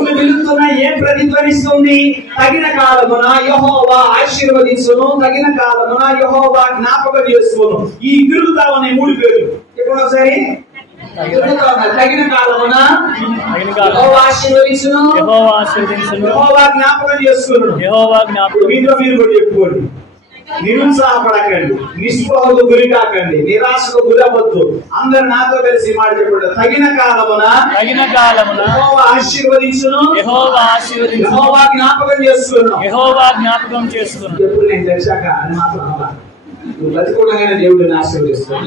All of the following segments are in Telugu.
చెవులు విలుస్తున్నాయి. ఏం ప్రతిధ్వనిస్తుంది? తగిన కాలమున యెహోవా ఆశీర్వదించును, తగిన కాలమున యెహోవా జ్ఞాపకం చేసుకును. ఈ తిరుగుతా ఉన్నాయి 3 పేర్లు. ఇప్పుడు ఒకసారి తగిన కాలమున యెహోవా ఆశీర్వదించును, యెహోవా జ్ఞాపకం చేసుకును. మీతో మీరు కూడా చెప్పుకోండి. నిరుత్సాహపడకండి, నిస్పృహకు గురి కాకండి, నిరాశకు గురవద్దు. అందరు నాతో కలిసి మాట చెప్పండి. తగిన కాలమున యెహోవా ఆశీర్వదించును, యెహోవా జ్ఞాపకం చేసుకును. ఎప్పుడు నేను తెలిసాక అని మాత్రం నువ్వు బతికోవడానికి దేవుడిని ఆశీర్వదిస్తాను.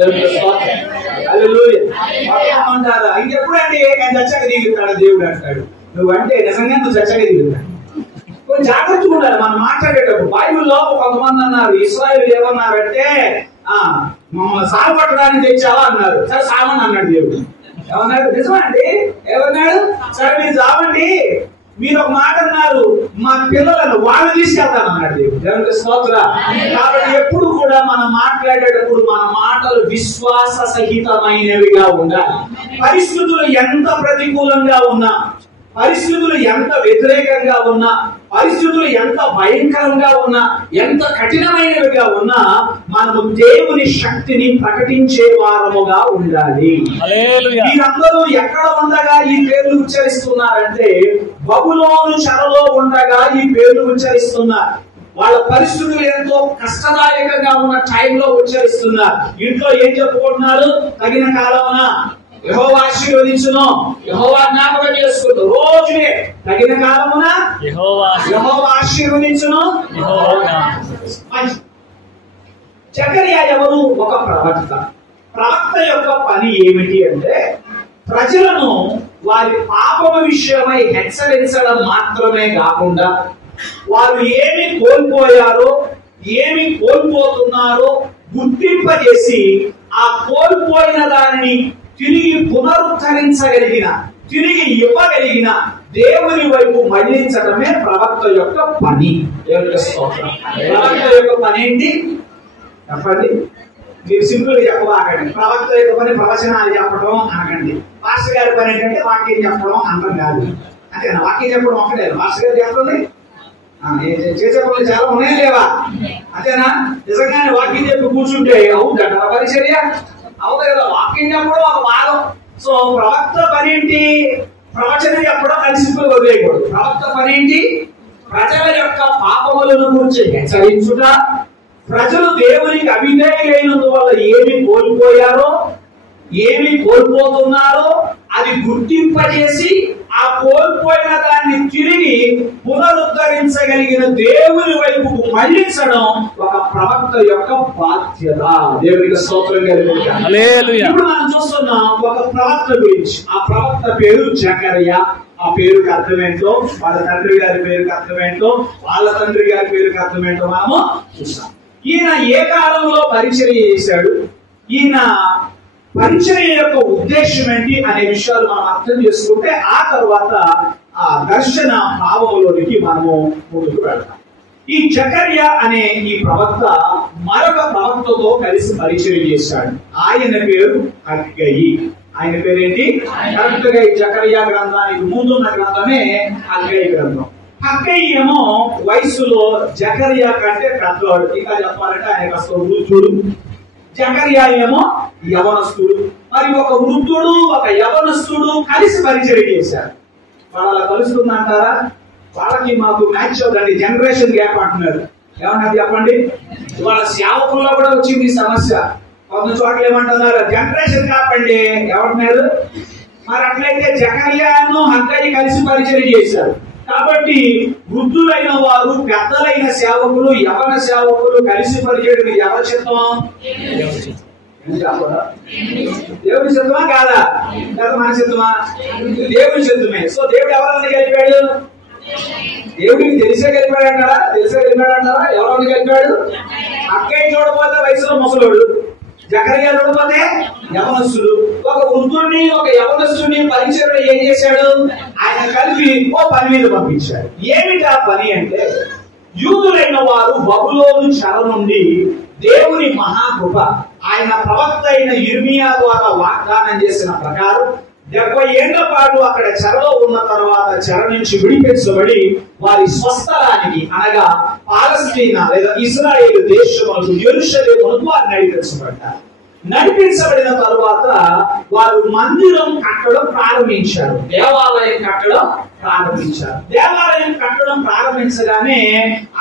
అంటారా ఇంకెప్పుడంటే ఆయన చచ్చగా దిగుతాడు దేవుడు అంటాడు. నువ్వంటే నిజంగా నువ్వు చచ్చగా దిగుతాడు. కొంచెం జాగ్రత్తగా ఉండాలి మనం మాట్లాడేటప్పుడు. బైబిల్లో కొంతమంది అన్నారు, ఇశ్రాయేలు ఏమన్నారంటే మమ్మల్ని సాగపట్టడానికి తెచ్చావా అన్నారు. సరే సాగమని అన్నాడు దేవుడు. ఏమన్నాడు? నిజమండి. ఏమన్నాడు? సరే మీరు సాగండి. మీరు ఒక మాట అన్నారు, మా పిల్లలను వాళ్ళు తీసుకెళ్తాను అన్నాడు దేవుడు. దేవునికి స్తోత్రం. కాబట్టి ఎప్పుడు కూడా మనం మాట్లాడేటప్పుడు మన మాటలు విశ్వాస సహితమైనవిగా ఉండాలి. పరిస్థితులు ఎంత ప్రతికూలంగా ఉన్నా, పరిస్థితులు ఎంత వ్యతిరేకంగా ఉన్నా, పరిస్థితులు ఎంత భయంకరంగా ఉన్నా, ఎంత కఠినమైనవిగా ఉన్నా మనము దేవుని శక్తిని ప్రకటించే వారముగా ఉండాలి. మీరందరూ ఎక్కడ ఉండగా ఈ పేర్లు ఉచ్చరిస్తున్నారంటే బబులోను చెరలో ఉండగా ఈ పేర్లు ఉచ్చరిస్తున్నారు. వాళ్ళ పరిస్థితులు ఎంతో కష్టదాయకంగా ఉన్న టైంలో ఉచ్చరిస్తున్నారు. ఇంట్లో ఏం చెప్పుకుంటున్నారు? తగిన కాలమున యెహోవా ఆశీర్వదించును, యెహోవా జ్ఞాపకం చేసుకును. రోజునే తగిన కాలమున యెహోవా ఆశీర్వదించును. జకర్యా ఎవరు? ఒక ప్రవక్త. ప్రవక్త యొక్క పని ఏమిటి అంటే ప్రజలను వారి పాపం విషయమై హెచ్చరించడం మాత్రమే కాకుండా వారు ఏమి కోల్పోయారో, ఏమి కోల్పోతున్నారో గుర్తింపజేసి ఆ కోల్పోయిన దానిని తిరిగి పునరుద్ధరించగలిగిన, తిరిగి ఇవ్వగలిగిన దేవుని వైపు మళ్లించడమే ప్రవక్త యొక్క పని. ప్రవక్త యొక్క పని ఏంటి చెప్పండి. మీరు సింపుల్ గా చెప్పబాకండి. ప్రవక్త యొక్క పని ప్రవచనాలు చెప్పడం అనకండి. మాస్టర్ గారి పని ఏంటంటే వాక్యం చెప్పడం అనడం కాదు. అంతేనా? వాక్యం చెప్పడం ఒకటే. మాస్టర్ గారు చెప్పండి చేసే పనులు చాలా ఉన్నాయి లేవా? అంతేనా? నిజంగానే వాక్యం చెప్పి కూర్చుంటే అవుతుందంట పరిచర్య? అవుతుంది కదా. వాక్యం చెప్పడం ఒక భాగం. సో ప్రవక్త పని ఏంటి? ప్రవచనం చెప్పడం కలిసిపోయి వదిలేయకూడదు. ప్రవక్త పని ఏంటి? ప్రజల యొక్క పాపములను గురించి హెచ్చరించుట, ప్రజలు దేవునికి అవిధేయులైనందువల్ల ఏమి కోల్పోయారో, ఏమి కోల్పోతున్నారో అది గుర్తింపజేసి ఆ కోల్పోయిన దాన్ని తిరిగి పునరుద్ధరించగలిగిన దేవుని వైపు మళ్లించడం ఒక ప్రవక్త యొక్క బాధ్యత. దేవునికి స్తోత్రం కలుగుతుంది. ఇప్పుడు మనం చూస్తున్నాం ఒక ప్రవక్త గురించి. ఆ ప్రవక్త పేరు జకర్యా. ఆ పేరుకి అర్థమేంటో, వాళ్ళ తండ్రి గారి పేరుకి అర్థమేంటో, వాళ్ళ తండ్రి గారి పేరుకి అర్థమేంటో మనము చూస్తాం. ఈయన ఏ కాలంలో పరిచర్య చేశాడు, ఈయన పరిచర్య యొక్క ఉద్దేశం ఏంటి అనే విషయాలు మనం అర్థం చేసుకుంటే ఆ తర్వాత ఆ దర్శన భావంలోనికి మనము ముందుకు వెళ్తాం. ఈ జకర్యా అనే ఈ ప్రవక్త మరొక ప్రవక్తతో కలిసి పరిచర్య చేశాడు. ఆయన పేరు హగ్గయి. ఆయన పేరేంటి? కరెక్ట్ గా ఈ జకర్యా గ్రంథానికి ముందున్న గ్రంథమే హగ్గయి గ్రంథం. హగ్గయి ఏమో వయసులో జకర్యా కంటే పెద్దవాడు. ఇంకా చెప్పాలంటే ఆయన కాస్త వృద్ధుడు. జకర్యా ఏమో యవనస్తుడు. మరి ఒక వృద్ధుడు ఒక యవనస్తుడు కలిసి పరిచర్య చేశారు. వాళ్ళ కలుస్తుందంటారా? వాళ్ళకి మాకు మ్యాచ్ అవుతుంది. జనరేషన్ గ్యాప్ అంటున్నారు. ఏమన్నా చెప్పండి. వాళ్ళ సేవకుల్లో కూడా వచ్చింది ఈ సమస్య. కొంత చోట్ల ఏమంటున్నారు? జనరేషన్ గ్యాప్ అండి. ఎవరున్నారు? మరి అట్లయితే జకర్యాను హగ్గయి కలిసి పరిచర్య చేశారు. కాబట్టి వృద్ధులైన వారు, పెద్దలైన సేవకులు, యవన సేవకులు కలిసి పరిచయం ఎవరి చిత్తమా? దేవుడి చిత్తమా కాదా? లేదా మన చిత్తమా? దేవుడి చిత్తమే. సో దేవుడు ఎవరన్నా కలిపాడు? దేవుడికి తెలిసే కలిపాడు అంటారా? తెలిసే కలిపాడు అంటారా? ఎవరన్నా కలిపాడు? అక్కయ్య చూడపోతే వయసులో ముసలోడు, జకర్యా చూడపోతే యవనస్తుడు. ఒక వృద్ధుడిని ఒక యవనస్తుడిని పరిచయం ఏం చేశాడు? ఆయన కలిపి ఓ పని మీద పంపించాడు. ఏమిటి ఆ పని అంటే యూదులైన వారు బబులోను చెర నుండి దేవుని మహాకృప ఆయన ప్రవక్త అయిన యిర్మీయా ద్వారా వాగ్దానం చేసిన ప్రకారం 70 ఏళ్ల పాటు అక్కడ చెరలో ఉన్న తర్వాత చెర నుంచి విడిపించబడి వారి స్వస్థలానికి అనగా పాలస్తీనా లేదా ఇజ్రాయేలు దేశములకు యెరూషలేమునకు వారు నడిపించబడ్డారు. నడిపించబడిన తరువాత వారు మందిరం కట్టడం ప్రారంభించారు, దేవాలయం కట్టడం ప్రారంభించారు. దేవాలయం కట్టడం ప్రారంభించగానే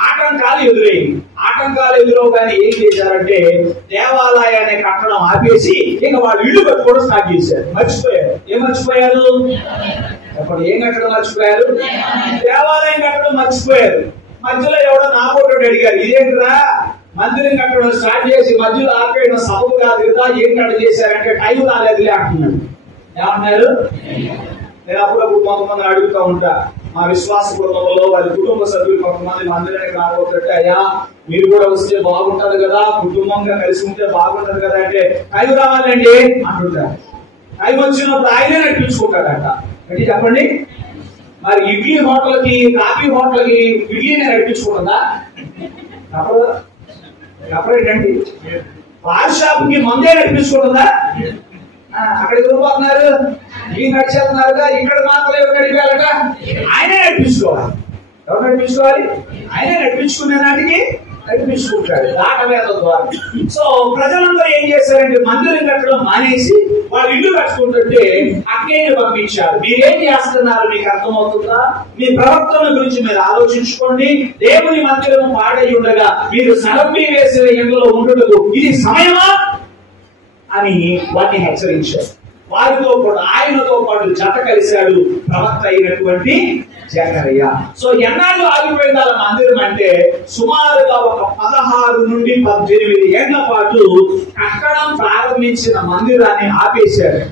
ఆటంకాలు ఎదురయ్యాయి. ఆటంకాలు ఎదురవగానే ఏం చేశారంటే దేవాలయాన్ని కట్టడం ఆపేసి ఇక వాళ్ళు ఇల్లు కట్టుకోవడం స్టార్ట్ చేశారు. మర్చిపోయారు. ఏం మర్చిపోయారు? అప్పుడు ఏం కట్టడం మర్చిపోయారు? దేవాలయం కట్టడం మర్చిపోయారు. మధ్యలో ఎవడో నాకోటి అడిగారు, ఇదేంటిరా మందిరం కట్టడం స్టార్ట్ చేసి మధ్యలో ఆపేయడం సబబు కాదు కదా, ఏం కట్ట చేశారంటే టైం రాలేదులే అంటున్నాడు. ఏమన్నారు? నేను అప్పుడప్పుడు కొంతమంది అడుగుతూ ఉంటా, మా విశ్వాస కుటుంబంలో వారి కుటుంబ సభ్యులు కొంతమంది మందిరానికి రాబోతుంటే, అయ్యా మీరు కూడా వస్తే బాగుంటది కదా, కుటుంబంగా కలిసి ఉంటే బాగుంటది కదా అంటే, టైం రావాలండి అంటుంటారు. టైం వచ్చినప్పుడు ఆయనే నడిపించుకుంటాడట. అంటే చెప్పండి, మరి ఇడ్లీ హోటల్కి కాఫీ హోటల్కి ఇడ్లీనే నడిపించుకుంటుందా? చెప్పండి. బార్ షాప్ కి మందే నడిపించుకుంటుందా? అక్కడికి వెళ్ళిపోతున్నారు, ఈ నడిచేస్తున్నారుగా, ఇక్కడ మాత్రం ఎవరు నడిపారట? ఆయనే నడిపించుకోవాలి. ఎవరు నడిపించుకోవాలి? ఆయనే నడిపించుకునే నాటికి నడిపించుకుంటాడు దాటవేద ద్వారా. సో ప్రజలందరూ ఏం చేశారంటే మందిరం కట్టడం మానేసి వాళ్ళు ఇల్లు కట్టుకుంటుంటే అక్కయ్యని పంపించారు. మీరేం చేస్తున్నారు మీకు అర్థమవుతుందా? మీ ప్రవర్తన గురించి మీరు ఆలోచించుకోండి. దేవుని మందిరం పాడై ఉండగా మీరు సరపి వేసిన ఇంట్లో ఉండటకు ఇది సమయమా అని వారిని హెచ్చరించారు. వారితో కూడా ఆయనతో పాటు జత కలిశాడు ప్రవక్త అయినటువంటి జకరియా. సో ఎన్నాళ్ళు ఆగిపోయింది అలా మందిరం అంటే సుమారుగా ఒక 16 నుండి 18 ఏళ్ల పాటు కట్టడం ప్రారంభించిన మందిరాన్ని ఆపేశారు.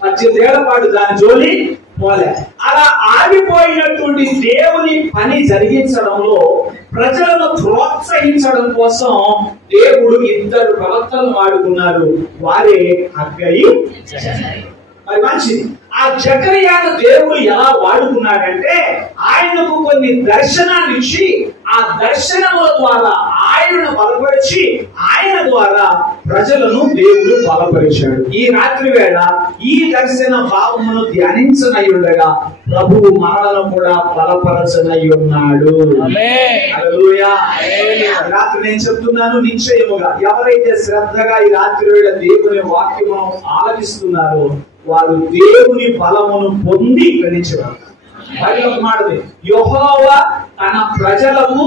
18 ఏళ్ల పాటు దాని జోలి పోలే. అలా ఆగిపోయినటువంటి దేవుని పని జరిగించడంలో ప్రజలను ప్రోత్సహించడం కోసం దేవుడు 2 ప్రవక్తలను వాడుకున్నారు. వారే హగ్గయి. మరి మంచిది. ఆ జకరియాను దేవుడు ఎలా వాడుకున్నాడంటే ఆయనకు కొన్ని దర్శనాలు ఇచ్చి ఆ దర్శనముల ద్వారా ఆయనను బలపరిచి ఆయన ద్వారా ప్రజలను దేవుడు బలపరిచాడు. ఈ రాత్రి వేళ ఈ దర్శన భావమును ధ్యానించనై ఉండగా ప్రభువు మనలను కూడా బలపరచనై ఉన్నాడు. హల్లెలూయా. రాత్రి నేను చెప్తున్నాను, నిశ్చయముగా ఎవరైతే శ్రద్ధగా ఈ రాత్రి వేళ దేవుని వాక్యమును ఆలకిస్తున్నారో వారు దేవుని బలమును పొంది గణించేవారు. మాటది యెహోవా తన ప్రజలకు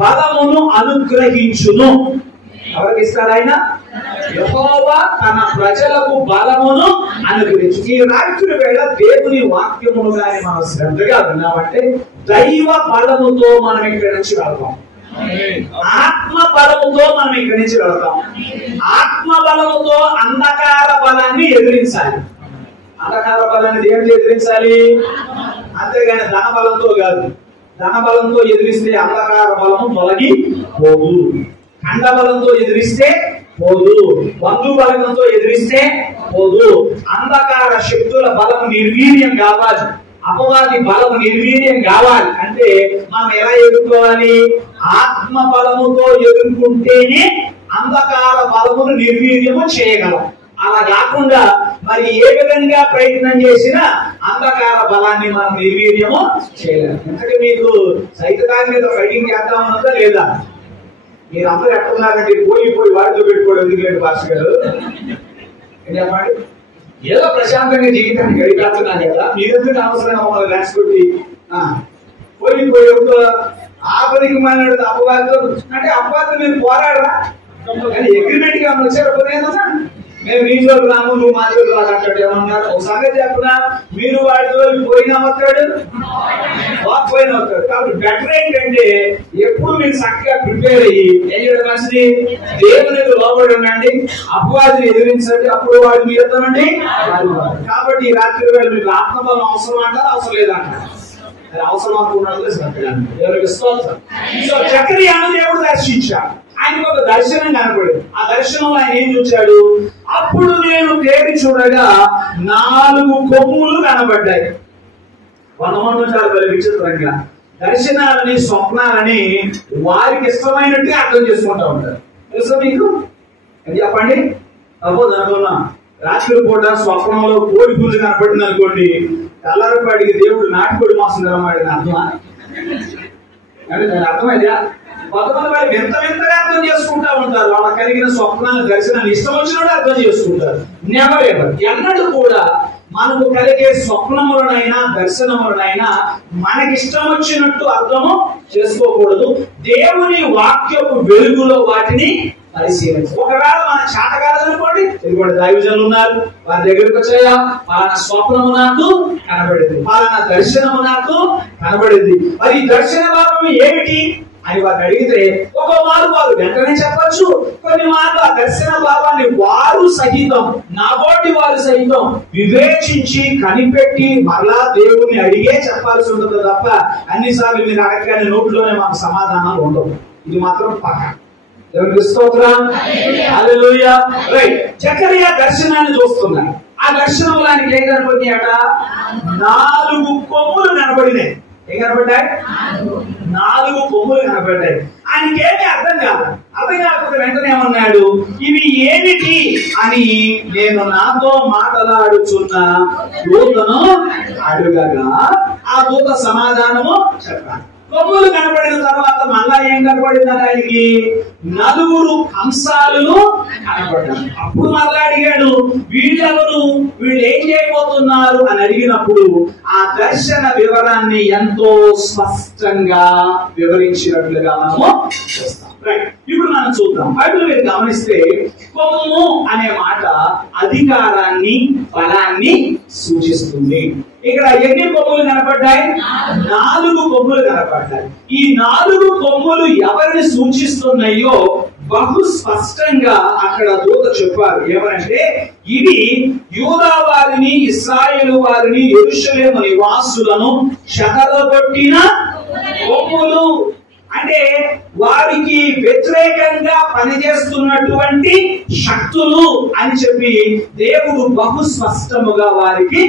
బలమును అనుగ్రహించును. ఎవరికి ఇస్తాడు ఆయన? యెహోవా తన ప్రజలకు బలమును అనుగ్రహించు. ఈ రాత్రి వేళ దేవుని వాక్యమును కానీ మనం శ్రద్ధగా విన్నామంటే దైవ బలముతో మనం ఇక్కడి నుంచి వెళ్తాం. ఆత్మ బలముతో మనం ఇక్కడి నుంచి వెళ్తాం. ఆత్మ బలముతో అంధకార బలాన్ని ఎదిరించాలి. అంధకార బలాన్ని దేవుడు ఎదిరించాలి, అంతేగాని ధన బలంతో కాదు. ధన బలంతో ఎదిరిస్తే అంధకార బలము తొలగి పోదు. ఖండ బలంతో ఎదిరిస్తే పోదు. బంధు బలంతో ఎదిరిస్తే పోదు. అంధకార శక్తుల బలము నిర్వీర్యం కావాలి. అపవాది బలము నిర్వీర్యం కావాలి అంటే మనం ఎలా ఎదుర్కోవాలి? ఆత్మ బలముతో ఎదుర్కొంటేనే అంధకార బలమును నిర్వీర్యము చేయగలం. అలా కాకుండా మరి ఏ విధంగా ప్రయత్నం చేసినా అంధకార బలాన్ని మనం నిర్వీర్యము చేయలేము. ఎందుకంటే మీకు సైతాన్ మీద ఫైటింగ్ చేద్దామన్నదా లేదా? మీరు అందరూ ఎట్టున్నారంటే పోయి వాటితో పెట్టుకోవడం ఎందుకంటే భాష గారు చెప్పండి. ఏదో ప్రశాంతంగా జీవితాన్ని గడిపేస్తున్నాను కదా, మీరెందుకు అవసరం మమ్మల్ని రాసిపెట్టి పోయి ఆపరికి మాట్లాడితే అపవాదితో అంటే అపవాదితో మీరు పోరాడరా? కానీ అగ్రిమెంట్ గా వచ్చారు. మేము నీ జోలు రాము, నువ్వు మా జోలు రాకంటాడు. ఏమన్నారు? ఒక సంగతి చెప్పినా మీరు వాడి జోలు పోయినా వస్తాడు, పోయినా వస్తాడు. కాబట్టి బెటర్ ఏంటంటే ఎప్పుడు మీరు చక్కగా ప్రిపేర్ అయ్యి ఏం చేయడం మంచిది? దేవునికి లోబడి ఉండండి, అపవాదిని ఎదిరించండి, అప్పుడు వాడు మీరు ఎత్తానండి. కాబట్టి ఈ రాత్రి వేళ మీకు ఆత్మబలం అవసరం అంటారు, అవసరం లేదంటారు. అది అవసరం అనుకున్నాడు ఎవరికి స్తోత్రం. సో జకరియాను దేవుడు దర్శించాడు. ఆయనకు ఒక దర్శనం కనపడింది. ఆ దర్శనంలో ఆయన ఏం చూశాడు? అప్పుడు నేను తేరి చూడగా 4 కొమ్ములు కనబడ్డాయి. కొంతమంది ఉంటారు మరి విచిత్రంగా దర్శనాలని స్వప్నాలని వారికి ఇష్టమైనట్టుగా అర్థం చేసుకుంటూ ఉంటారు. తెలుసా మీకు? చెప్పండి. సపోజ్ అనుకున్నా రాత్రి పూట స్వప్నంలో కోడి పుంజు కనపడింది అనుకోండి, తెల్లారిపాటికి దేవుడు నాటుకోడి మాసం తినమాడిన అర్థమా? అంటే దాని అర్థమైందా? కొంతమంది వారు వింత వింతగా అర్థం చేసుకుంటా ఉంటారు. వాళ్ళకి కలిగిన స్వప్నాన్ని దర్శనాన్ని ఇష్టం వచ్చినట్టు అర్థం చేసుకుంటారు. నెవర్ ఎవర్, ఎన్నడూ కూడా మనకు కలిగే స్వప్నములనైనా దర్శనములనైనా మనకిష్టం వచ్చినట్టు అర్థము చేసుకోకూడదు. దేవుని వాక్యపు వెలుగులో వాటిని పరిశీలించాలి. ఒకవేళ మన చేత కాదనుకోండి, ఎందుకంటే దైవజనులు ఉన్నారు, వారి దగ్గరికి వచ్చాయా, పలానా స్వప్నము నాకు కనబడింది, పలానా దర్శనము నాకు కనబడింది, మరి ఈ దర్శన భావం ఏమిటి అని వారు అడిగితే ఒక మారు వారు వెంటనే చెప్పచ్చు. కొన్ని మార్లు ఆ దర్శన భావాన్ని వారు సహితం, నాబోటి వారు సహితం వివేచించి కనిపెట్టి మరలా దేవుణ్ణి అడిగే చెప్పాల్సి ఉంటుంది తప్ప అన్నిసార్లు మీరు అడగగానే నోట్లోనే మాకు సమాధానాలు ఉండవు. ఇది మాత్రం పక్క. దేవునికి స్తోత్రం, హల్లెలూయా. రైట్, జకరియా దర్శనాన్ని చూస్తున్నారు. ఆ దర్శనంలో ఆయనకి ఏం కనబడినాయట? 4 కొమ్ములు కనబడినాయి. ఏం కనబడ్డాయి? 4 కొమ్ములు కనబడ్డాయి. ఆయనకేమీ అర్థం కాకపోతే వెంటనే ఏమన్నాడు? ఇవి ఏమిటి అని నేను నాతో మాట్లాడుచున్న దూతను అడుగగా ఆ దూత సమాధానము చెప్పాను. కొమ్ములు కనబడిన తర్వాత మళ్ళా ఏం కనబడింది? ఆయనకి 4 కంసాలు కనబడ్డారు. అప్పుడు మళ్ళా అడిగాడు, వీళ్ళెవరు, వీళ్ళు ఏం చేయబోతున్నారు అని అడిగినప్పుడు ఆ దర్శన వివరాన్ని ఎంతో స్పష్టంగా వివరించినట్లుగా మనము చూస్తాం. ఇప్పుడు మనం చూద్దాం. బైబిల్ మీరు గమనిస్తే కొమ్ము అనే మాట అధికారాన్ని, బలాన్ని సూచిస్తుంది. ఇక్కడ ఎన్ని కొమ్ములు కనపడ్డాయి? 4 కొమ్ములు కనపడ్డాయి. ఈ 4 కొమ్ములు ఎవరిని సూచిస్తున్నాయో బహు స్పష్టంగా అక్కడ దూత చెప్పారు. ఏమనంటే ఇవి యూదా వారిని, ఇశ్రాయేలు వారిని, యెరూషలేము నివాసులను చెదరగొట్టిన కొమ్ములు. అంటే వారికి వ్యతిరేకంగా పనిచేస్తున్నటువంటి శక్తులు అని చెప్పి దేవుడు బహు స్పష్టముగా వారికి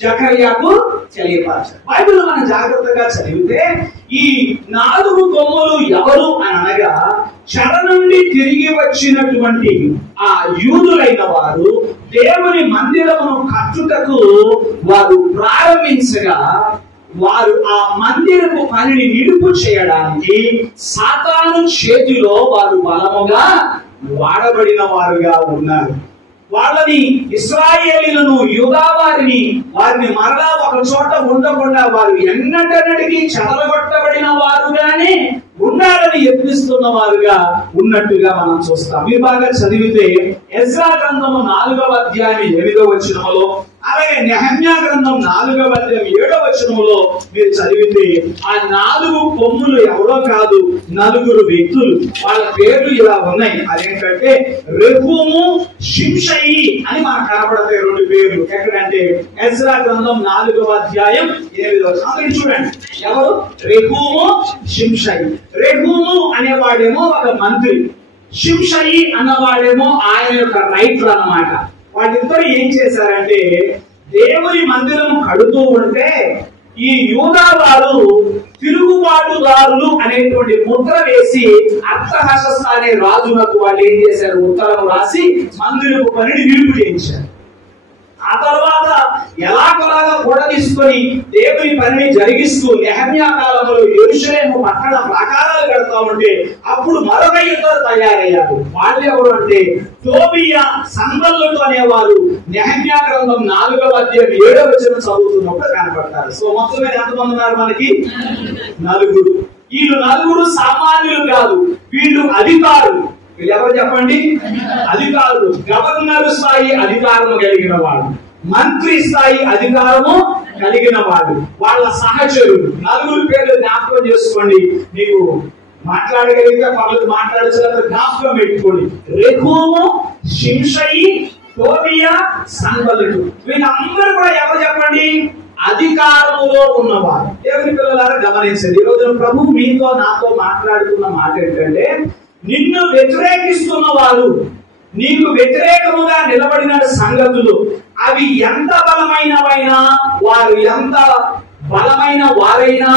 జకర్యాకు తెలియపరచారు. బైబిల్ మనం జాగ్రత్తగా చదివితే ఈ 4 కొమ్ములు ఎవరు అని అనగా, చెర నుండి తిరిగి వచ్చినటువంటి ఆ యూదులైన వారు దేవుని మందిరమును కట్టుటకు వారు ప్రారంభించగా, వారు ఆ మందిరపు పనిని నిలుపు చేయడానికి సాతాను చేతిలో వారు బలముగా వాడబడిన వారుగా ఉన్నారు. వాళ్ళని, ఇశ్రాయేలీయులను, యూదా వారిని మరలా ఒక చోట ఉండకుండా వారు ఎన్నటన్నటికీ చెదరగొట్టబడిన వారుగానే ఉండాలని యత్నిస్తున్న వారుగా ఉన్నట్టుగా మనం చూస్తాం. మీరు బాగా చదివితే ఎజ్రా గ్రంథము 4వ అధ్యాయం 8వ వచనములో, అలాగే నెహెమ్యా గ్రంథం 4వ అధ్యాయం 7వ వచనములో మీరు చదివితే ఆ 4 కొమ్ములు ఎవరో కాదు, 4 వ్యక్తులు. వాళ్ళ పేర్లు ఇలా ఉన్నాయి. అదేంటంటే రెహూము, షింషయి అని మనకు కనబడతాయి 2 పేర్లు. ఎక్కడంటే ఎజ్రా గ్రంథం 4వ అధ్యాయం 8వ వచనం. చూడండి, ఎవరు? రెహూము, షింషయి. రెహూము అనేవాడేమో ఒక మంత్రి, షింషయి అన్నవాడేమో ఆయన యొక్క రైటర్ అన్నమాట. వాళ్ళిద్దరు ఏం చేశారంటే, దేవుని మందిరం కడుతూ ఉంటే ఈ యూదా వారు తిరుగుబాటుదారులు అనేటువంటి ముద్ర వేసి అర్తహషస్త అనే రాజులకు వాళ్ళు ఏం చేశారు? ఉత్తరం రాసి మందిరపు పనిని నిలుపు చేయించారు. ఆ తర్వాత ఎలాగోలాగా కూడా తీసుకొని దేవుని పనిని జరిగిస్తూ నెహెమ్యా కాలంలో యెరూషలేము పట్టణ ప్రాకారాలు కడతా ఉంటే అప్పుడు మరొక ఇద్దరు తయారయ్యారు. వాళ్ళు ఎవరు అంటే టోబియా, సంబల్లటు అనేవారు నెహెమ్యా గ్రంథం 4వ అధ్యాయం 7వ వచనం చదువుతున్నప్పుడు కనపడతారు. సో మొత్తం మీద ఎంతమంది ఉన్నారు మనకి? 4. వీళ్ళు 4 సామాన్యులు కాదు, వీళ్ళు అధికారులు. వీళ్ళు ఎవరు చెప్పండి? అధికారులు. గవర్నర్ స్థాయి అధికారము కలిగిన వాడు, మంత్రి స్థాయి అధికారము కలిగిన వాడు, వాళ్ళ సహచరులు. 4 పేర్లు జ్ఞాపకం చేసుకోండి. మీకు మాట్లాడగలిగితే పనులు మాట్లాడచ్చు, జ్ఞాపకం పెట్టుకోండి. రెహూము, షింషయి, టోబియా, సంబల్లటు. వీళ్ళందరూ కూడా ఎవరు చెప్పండి? అధికారములో ఉన్నవారు. దేవుని పిల్లలారా గమనించండి, ఈ రోజు ప్రభు మీతో నాతో మాట్లాడుతున్న మాట ఏంటంటే, నిన్ను వ్యతిరేకిస్తున్న వారు, నీకు వ్యతిరేకముగా నిలబడిన సంగతులు అవి ఎంత బలమైనవైనా, వారు ఎంత బలమైన వారైనా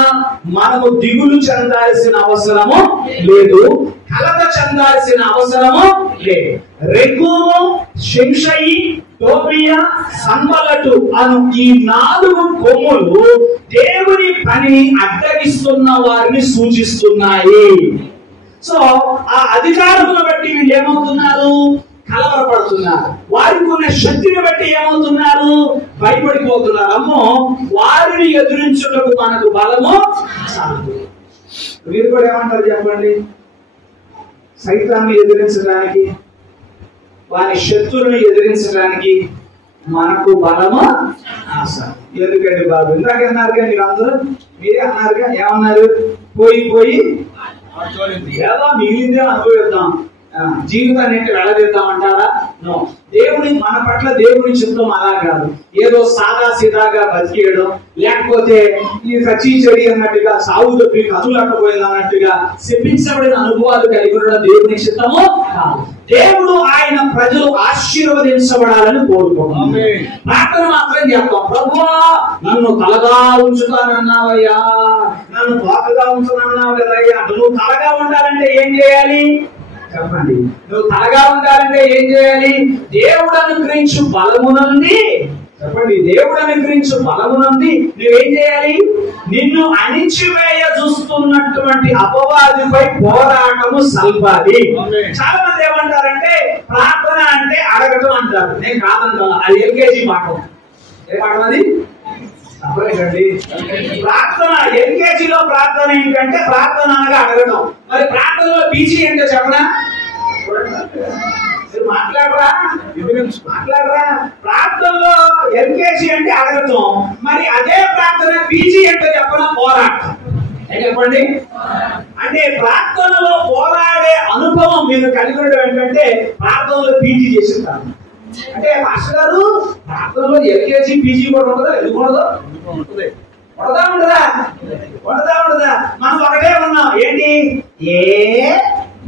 మనము దిగులు చెందాల్సిన అవసరము లేదు, కలత చెందాల్సిన అవసరము రెగూము, షింషయి, టోబియా, సన్బల్లటు అను ఈ 4 కొమ్ములు దేవుని పనిని అడ్డగిస్తున్న వారిని సూచిస్తున్నాయి. సో ఆ అధికారమును బట్టి వీళ్ళు ఏమవుతున్నారు? కలవరపడుతున్నారు. వారికి ఉన్న శక్తిని బట్టి ఏమవుతున్నారు? భయపడిపోతున్నారు. అమ్మో, వారిని ఎదురించుటకు మనకు బలము చాలదు. మీరు కూడా ఏమంటారు చెప్పండి? సైతాన్ని ఎదిరించడానికి, వారి శత్రువులను ఎదిరించడానికి మనకు బలము అవసరం. ఎందుకండి బాబు, ఇందాక అన్నారుగా మీరు అందరూ, మీరే అన్నారుగా, ఏమన్నారు? పోయి ఏదో మిగిలిందే అనుభవిద్దాం, జీవితాన్ని ఏంటి వెళ్ళదిద్దామంటారా? నో. దేవుని మన పట్ల దేవుని చిత్తం అలా కాదు. ఏదో సాదా సీదాగా బతికేయడం, లేకపోతే ఈ సచి చెడి అన్నట్టుగా సాగు తప్పి కదులకపోయింది అన్నట్టుగా శపించబడిన అనుభవాలు కలిగి ఉండడం దేవుని చిత్తము కాదు. దేవుడు ఆయన ప్రజలు ఆశీర్వదించబడాలని కోరుకుంటున్నాడు. ప్రార్థన మాత్రం చేస్తాం. ప్రభువా, నన్ను తలగా ఉంచుతానన్నావయ్యా, నన్ను తోకగా ఉంచుతానన్నావు కదయ్యా. నువ్వు తలగా ఉండాలంటే ఏం చేయాలి చెప్పండి? నువ్వు తలగా ఉండాలంటే ఏం చేయాలి? దేవుడు అనుగ్రహించు బలమునంది, చెప్పండి, దేవుడు అనుగ్రహించు బలమునంది నువ్వేం చేయాలి? నిన్ను అణిచివేయ చూస్తున్నటువంటి అపవాదిపై పోరాటము సల్పాలి. చాలా మంది ఏమంటారంటే ప్రార్థన అంటే అడగటం అంటారు. నేను కాదంటా, అది ఎల్కేజీ పాఠం. ఏ పాఠం అది? తప్పలేదండి. ప్రార్థన ఎల్కేజీలో ప్రార్థన ఏంటంటే ప్రార్థన అనగా అడగడం. మరి ప్రార్థనలో పీజీ ఏంటో చెప్పనా? మాట్లాడరా? ప్రార్థనలో ఎల్కేజీ అంటే అడగటం, మరి అదే ప్రార్థన పీజీ అంటే చెప్పనా? పోరాటం. చెప్పండి. అంటే ప్రార్థనలో పోరాడే అనుభవం మీరు కలిగి ఉండడం ఏంటంటే ప్రార్థనలో పీజీ చేసిస్తారు. అంటే మాస్టర్ గారు ప్రార్థనలో ఎల్కేజీ పీజీ కూడా ఉండదా? ఎందుకుండదు? ఉండదా? మనం ఒకటే ఉన్నాం. ఏంటి?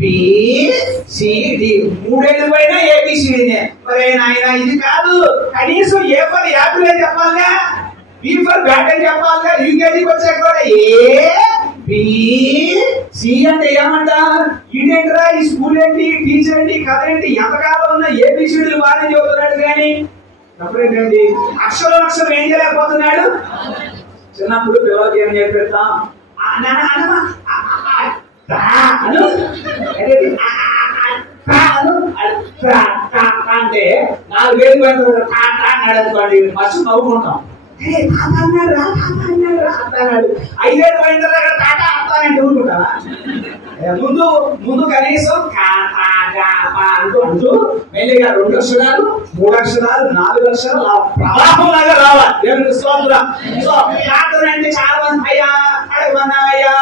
ABCD. 3 ఏళ్ళు పోయినా ABCD. మరి నాయన ఇది కాదు, కనీసం A ఫర్ యాపిల్ అని చెప్పాలిగా, B ఫర్ బ్యాట్ అని చెప్పాలిగా. యూకేజీకి వచ్చాక కూడా ABC అంటే ఏమంటా? ఇదేంటరా ఈ స్కూల్ ఏంటి, టీచర్ ఏంటి, కథ ఏంటి, ఎంతకాలం ఉన్న ABCDలు బాగానే చెబుతున్నాడు కానీ తప్పేంటండి అక్షరం ఏం చేయలేకపోతున్నాడు. చిన్నప్పుడు పిల్లలకి ఏం చెప్పేస్తాం? అంటే 4 వేలు అనుకోండి, మస్తు నవ్వుకుంటాం. 5 ఏళ్ళు పోయిన తర్వాత టాటా అత్తానంటే ఊరుకుంటావా? ముందు కనీసం అంటూ మెల్లిగా 2 అక్షరాలు, 3 అక్షరాలు, 4 అక్షరాలు ప్రవాహం లాగా రావాలి. దేవునికి స్తోత్రం. సో ప్రార్థన అంటే చాలా మంది అయ్యా అడగమన్నావయ్యా,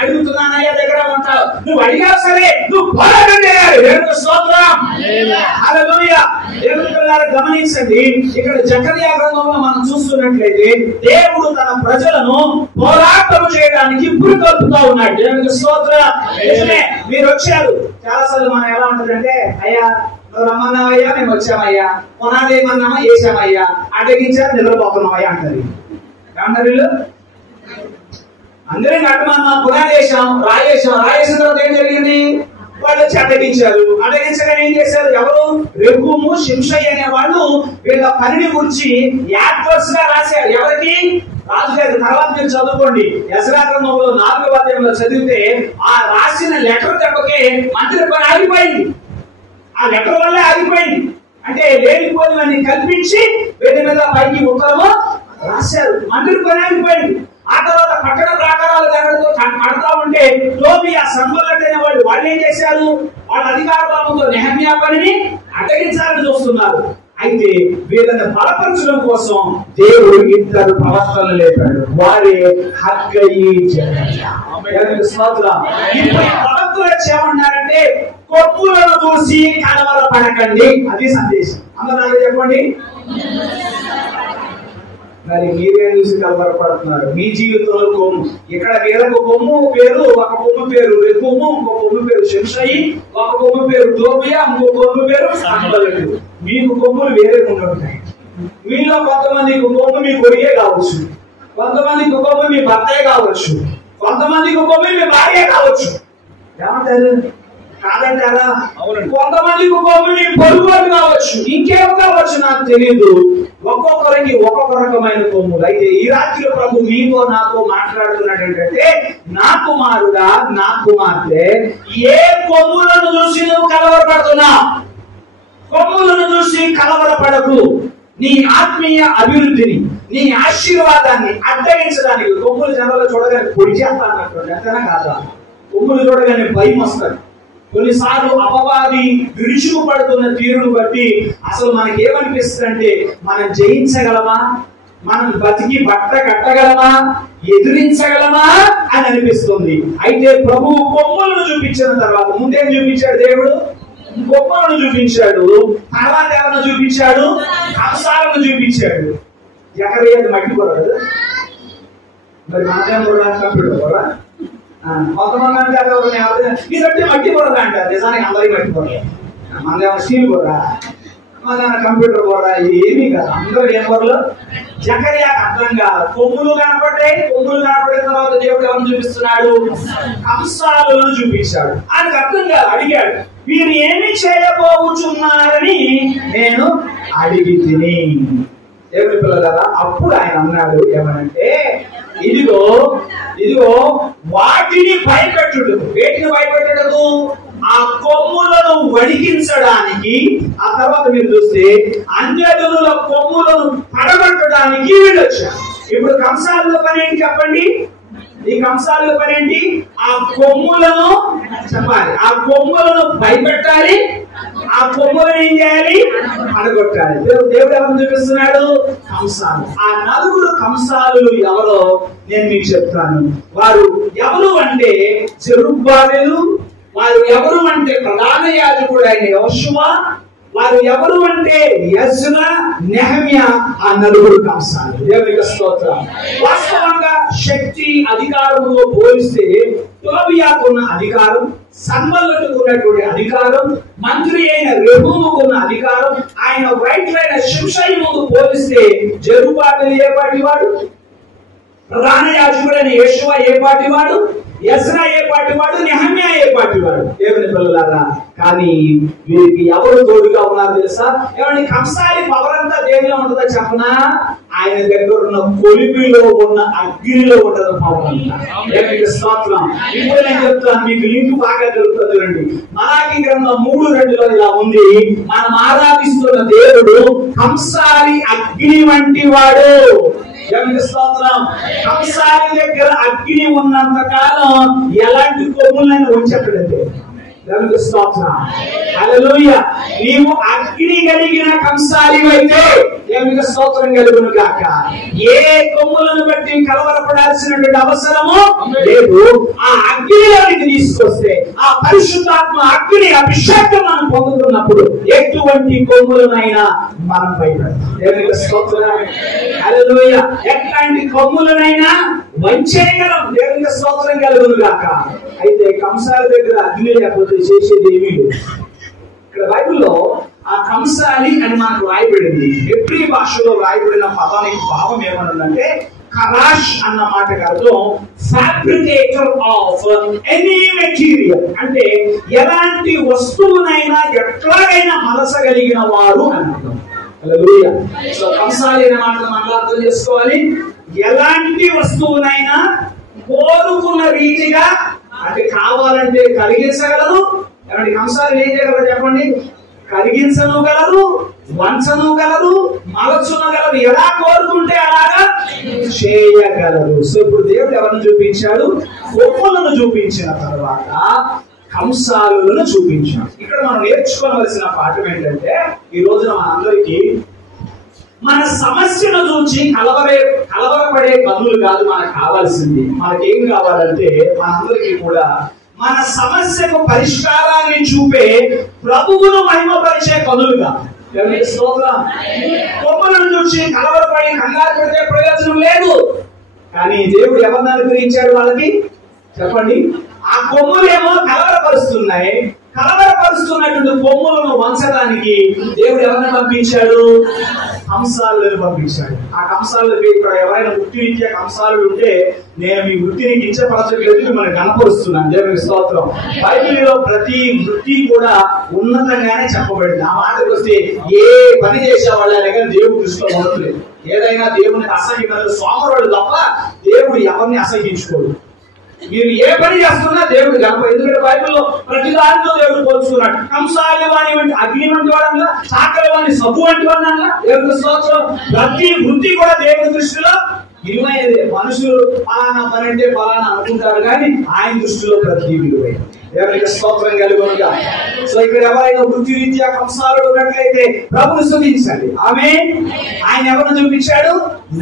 అడుగుతున్నానయ్యా దగ్గర ఉంటావు. నువ్వు అడిగా సరే, నువ్వు పోరాటం చేయాలి. దేవునికి స్తోత్రం. హల్లెలూయా. దేవుని పిల్లలు గమనించండి, ఇక్కడ జకర్యా గ్రంథంలో మనం చూస్తున్నట్లయితే దేవుడు తన ప్రజలను పోరాటం చేయడానికి పురికొల్పుతా ఉన్నాడు. దేవునికి స్తోత్రం. మీరు వచ్చారు. చాలాసార్లు మనం ఎలా ఉంటుందంటే, అయ్యా నువ్వు రమ్మన్నావయ్యా, మేము వచ్చామయ్యా, పునాది ఏమన్నామా వేసామయ్యా, అడ్డగించారు, నిద్రపోతున్నామయ్యా అంటారు. ఏమంటారు వీళ్ళు? అందరం కట్టమన్నా పునాది వేసాం, రాయేసిన తర్వాత ఏం జరిగింది? వాళ్ళు వచ్చి అడ్డగించారు. అడ్డగించగానే ఏం చేశారు? ఎవరు? రెగూము, షింషయి అనే వాళ్ళు వీళ్ళ పనిని గురించి యాడ్వర్స్ గా రాశారు. ఎవరికి? రాజుగారి. తర్వాత మీరు చదువుకోండి, ఎజ్రా గ్రంథంలో 4వ అధ్యాయంలో చదివితే ఆ రాసిన లెటర్ దెబ్బకే మంత్రి పని ఆగిపోయింది. ఆ లెటర్ వల్లే ఆగిపోయింది. అంటే లేనిపోయినని కల్పించి వీటి మీద పైకి ఉత్తరము రాశారు. మంత్రి పని ఆగిపోయింది. ఆ తర్వాత పట్టణ ప్రాకారాలు కడతా ఉంటే టోబియా, సన్బల్లటు అనే వాళ్ళు ఏం చేశారు? వాళ్ళ అధికార బలంతో నెహెమ్యా పనిని అడ్డగించాలని చూస్తున్నారు. అయితే వీళ్ళని బలపరచడం కోసం దేవుడు 2 ప్రవక్తలను లేపాడు. వారే హగ్గయి, జెకర్యా. ఇప్పుడు ప్రవక్తలు ఏమన్నారంటే కొప్పులను చూసి కలవరపడకండి. అది సందేశం. అందరూ చెప్పండి. మరి మీరేం చూసి కలవరపడుతున్నారు? మీ జీవితంలో కొమ్ము. ఇక్కడ వీళ్ళకు కొమ్ము పేరు, ఒక కొమ్ము పేరు రెగూము, ఇంకో కొమ్ము పేరు షింషయి, ఒక కొమ్ము పేరు టోబియా, ఇంకో కొమ్ము పేరు సన్బల్లటు. మీకు కొమ్ములు వేరే ఉంటాయి. మీలో కొంతమందికి కొమ్ము మీ కొడుకే కావచ్చు, కొంతమందికి కొమ్ము మీ భర్తే కావచ్చు, కొంతమందికి కొమ్ము మీ భార్య కావచ్చు. ఏమంటారు? కాదంటారా? కొంతమందికి కొమ్ముని పొరుగులు కావచ్చు, ఇంకేం కావచ్చు, నాకు తెలియదు. ఒక్కొక్కరికి ఒక్కొక్క రకమైన కొమ్ములు. అయితే ఈ రాత్రి ప్రభు మీతో నాతో మాట్లాడుతున్నాడు ఏంటంటే, నా కుమారుడా, నా కుమార్తె, ఏ కొమ్ములను చూసి నువ్వు కలవరపడుతున్నా? కొమ్ములను చూసి కలవరపడకు. నీ ఆత్మీయ అభివృద్ధిని, నీ ఆశీర్వాదాన్ని అడ్డగించడానికి కొమ్ములు జనాలు చూడగానే పొడి చేస్తా అన్నట్టు ఎంతైనా కాదా? కొమ్ములు చూడగానే భయం వస్తుంది. కొన్నిసార్లు అపవాది విరుచుకుపడుతున్న తీరును బట్టి అసలు మనకేమనిపిస్తుంది అంటే, మనం జయించగలమా, మనం బతికి బట్ట కట్టగలమా, ఎదిరించగలమా అని అనిపిస్తుంది. అయితే ప్రభువు కొమ్ములను చూపించిన తర్వాత ముందేం చూపించాడు దేవుడు? కొమ్మలను చూపించాడు. తర్వాత ఎవరిని చూపించాడు? కంసాలను చూపించాడు. ఎక్కడ మట్టి కూర కదా, మరి మనకేం కూడా కంప్యూటర్ కూడా కొంతమంది అంటే ఇదంటే మట్టి కూర అంటారు. నిజానికి అందరికి మట్టి కూర, మనదేమో స్టీల్ కూర, మన కంప్యూటర్ కూర, ఇది ఏమీ కాదు. అందరూ ఏం కూరలు? జకర్యాకు అర్థం కాదు. కొమ్ములు కనపడ్డాయి. కొమ్ములు కనపడిన తర్వాత దేవుడు ఎవరిని చూపిస్తున్నాడు? కంసాలను చూపించాడు. ఆయనకు అర్థం కాదు. అడిగాడు, వీరు ఏమి చేయబోచున్నారని నేను అడిగి తిని. దేవుని పిల్లలారా, అప్పుడు ఆయన అన్నాడు ఏమనంటే, ఇదిగో ఇదిగో వాటిని భయపెట్టుడు. వేటిని భయపెట్టడు? ఆ కొమ్ములను వణికించడానికి. ఆ తర్వాత మీరు చూస్తే అన్యజనుల కొమ్ములను పడగొట్టడానికి వీళ్ళు వచ్చారు. ఇప్పుడు కంసాల పని ఏంటి చెప్పండి? ఈ కంసాల పని ఏంటి? ఆ కొమ్ములను చెప్పాలి, ఆ కొమ్ములను భయపెట్టాలి, ఆ కొమ్ములను ఏం చేయాలి? పడగొట్టాలి. దేవుడు ఎవరిని చూపిస్తున్నాడు? కంసాలు. ఆ నలుగురు కంసాలు ఎవరో నేను మీకు చెప్తాను. వారు ఎవరు అంటే జెరుబ్బాబెలు, వారు ఎవరు అంటే ప్రధాన యాజకుడు అయిన యెహోషువ, వారు ఎవరు అంటే యెజ్రా, నెహెమ్యా. ఆ నలుగురు కంసాలు. దేవునికి స్తోత్రం. వాస్తవంగా శక్తి అధికారంతో పోలిస్తే టోబియాకు ఉన్న అధికారం, సన్బల్లతుకు ఉన్నటువంటి అధికారం, మంత్రి అయిన రెహూముకు ఉన్న అధికారం, ఆయన రైట్ అయిన షిమ్షయి ముందు పోలిస్తే జెరుబ్బాబెలు ఏ పార్టీ వాడు? ప్రధాన యాజకుడైన యెహోషువ ఏ పార్టీ వాడు? యెజ్రా ఏ పార్టీ వాడు? నెహెమ్యా ఏ పార్టీ వాడు? దేవుని పిల్లలారా, కానీ వీరికి ఎవరు తోడుగా ఉన్నారు తెలుసా? ఏమంటే కంసాలి పవర్ అంతా దేనిలో ఉంటుందో చెప్పనా? ఆయన దగ్గర ఉన్న కొలిమిలో ఉన్న అగ్నిలో ఉంటుంది పవర్ అంతా. దేవునికి స్తోత్రం. ఇప్పుడు నేను చెప్తాను, మీకు లింక్ బాగా కలుగుతుంది. మలాకి గ్రంథం 3:2లో ఇలా ఉంది, మనం ఆరాధిస్తున్న దేవుడు కంసాలి అగ్ని వంటి వాడు. దేవునికి స్తోత్రం. కంసాలి దగ్గర అగ్ని ఉన్నంత కాలం ఎలాంటి కొమ్ములను ఉంచట్లేదు. దేవునికి స్తోత్రం. హల్లెలూయా. నీవు అగ్ని కలిగిన కంసాలివైతే దేవునికి స్తోత్రం కలుగును గాక. ఏ కొమ్ములను బట్టి కలవరపడాల్సినటువంటి అవసరము లేదు. ఆ అగ్నిలోనికి తీసుకొస్తే, ఆ పరిశుద్ధాత్మ అగ్ని అభిషేకం మనం పొందుతున్నప్పుడు ఎటువంటి కొమ్ములనైనా మనం భయపడతాం. దేవునికి స్తోత్రం. హల్లెలూయా. ఎట్లాంటి కొమ్ములనైనా వంచేయగలం. దేవునికి స్తోత్రం కలుగును గాక. అయితే కంసాలి దగ్గర అగ్ని లేకపోతే చేసేది ఏమీ లేదు. ఇక్కడ బైబిల్లో ఆ కంసాలి అని మనకు రాయబడింది. హెబ్రీ భాషలో రాయబడిన పదానికి భావం ఏమనుందంటే, కరాష్ అన్న మాటకు అర్థం ఫ్యాబ్రికేటర్ ఆఫ్ ఎనీ మెటీరియల్, అంటే ఎలాంటి వస్తువునైనా ఎట్లాగైనా మలసగలిగిన వారు అని అర్థం. హల్లెలూయా. సో కంసాలి అనే మాటను మనం అర్థం చేసుకోవాలి. ఎలాంటి వస్తువునైనా కోరుకున్న రీతిగా, అంటే కావాలంటే కలిగించగలరు. ఏమంటే కంసాలు ఏం చేయగలరు చెప్పండి? కలిగించనుగలరు, వంచనుగలరు, మలచునగలరు. ఎలా కోరుకుంటే అలాగా చేయగలరు. సో ఇప్పుడు దేవుడు ఎవరిని చూపించాడు? కొమ్ములను చూపించిన తర్వాత కంసాలను చూపించాడు. ఇక్కడ మనం నేర్చుకోవలసిన పాఠం ఏంటంటే, ఈ రోజున మనందరికీ మన సమస్యను చూసి కలవరపడే కన్నులు కాదు మనకు కావాల్సింది. మనకేం కావాలంటే, మనందరికీ కూడా మన సమస్యకు పరిష్కారాన్ని చూపే ప్రభువును మహిమపరిచే కన్నులుగా. కొమ్మలను చూసి కలవరపడి కంగారు పడితే ప్రయోజనం లేదు. కానీ దేవుడు ఎవరిని అనుగ్రహించాడు వాళ్ళకి చెప్పండి? ఆ కొమ్ములేమో కలవరపరుస్తున్నాయి. కలవరపరుస్తున్న గనపరుస్తున్నటువంటి కొమ్ములను వంచడానికి దేవుడు ఎవరిని పంపించాడు? కంసాలను పంపించాడు. ఆ కంసాలకు ఇక్కడ ఎవరైనా వృత్తిరీత్యా కంసాలు ఉంటే నేను మీ వృత్తిని కించపరచట్లేదు, మిమ్మల్ని కనపరుస్తున్నాను. దేవునికి స్తోత్రం. బైబిల్లో ప్రతి వృత్తి కూడా ఉన్నతంగానే చెప్పబడింది. ఆ మాటకు వస్తే ఏ పని చేసేవాళ్ళని కానీ దేవుడు దృష్టిలో ఉండట్లేదు. ఏదైనా దేవునికి అసహ్యమైన సోమరుడు తప్ప దేవుడు ఎవరిని అసహ్యించుకోడు. మీరు ఏ పని చేస్తున్నా దేవుడు గనప. ఎందుకంటే బైబిల్లో ప్రతి దాంట్లో దేవుడు పోల్చుకున్నాడు. కంసాలి వాణి వంటి అగ్ని వంటి వాడన్నా, చాకలి వాణి సబ్బు వంటి వాడినన్నా దేవుడికి స్తోత్రం. ప్రతి వృత్తి కూడా దేవుడి దృష్టిలో విలువైనదే. మనుషులు ఫలానా పని అంటే ఫలానా అనుకుంటారు, కానీ ఆయన దృష్టిలో ప్రతి విలువైన. దేవునికి స్తోత్రం కలుగునుగా. సో ఇక్కడ ఎవరైనా వృత్తి రీత్యా కంసాలు ఉన్నట్లయితే ప్రభుని స్తుతించండి. ఆమేన్. ఆయన ఎవరు చూపించాడు?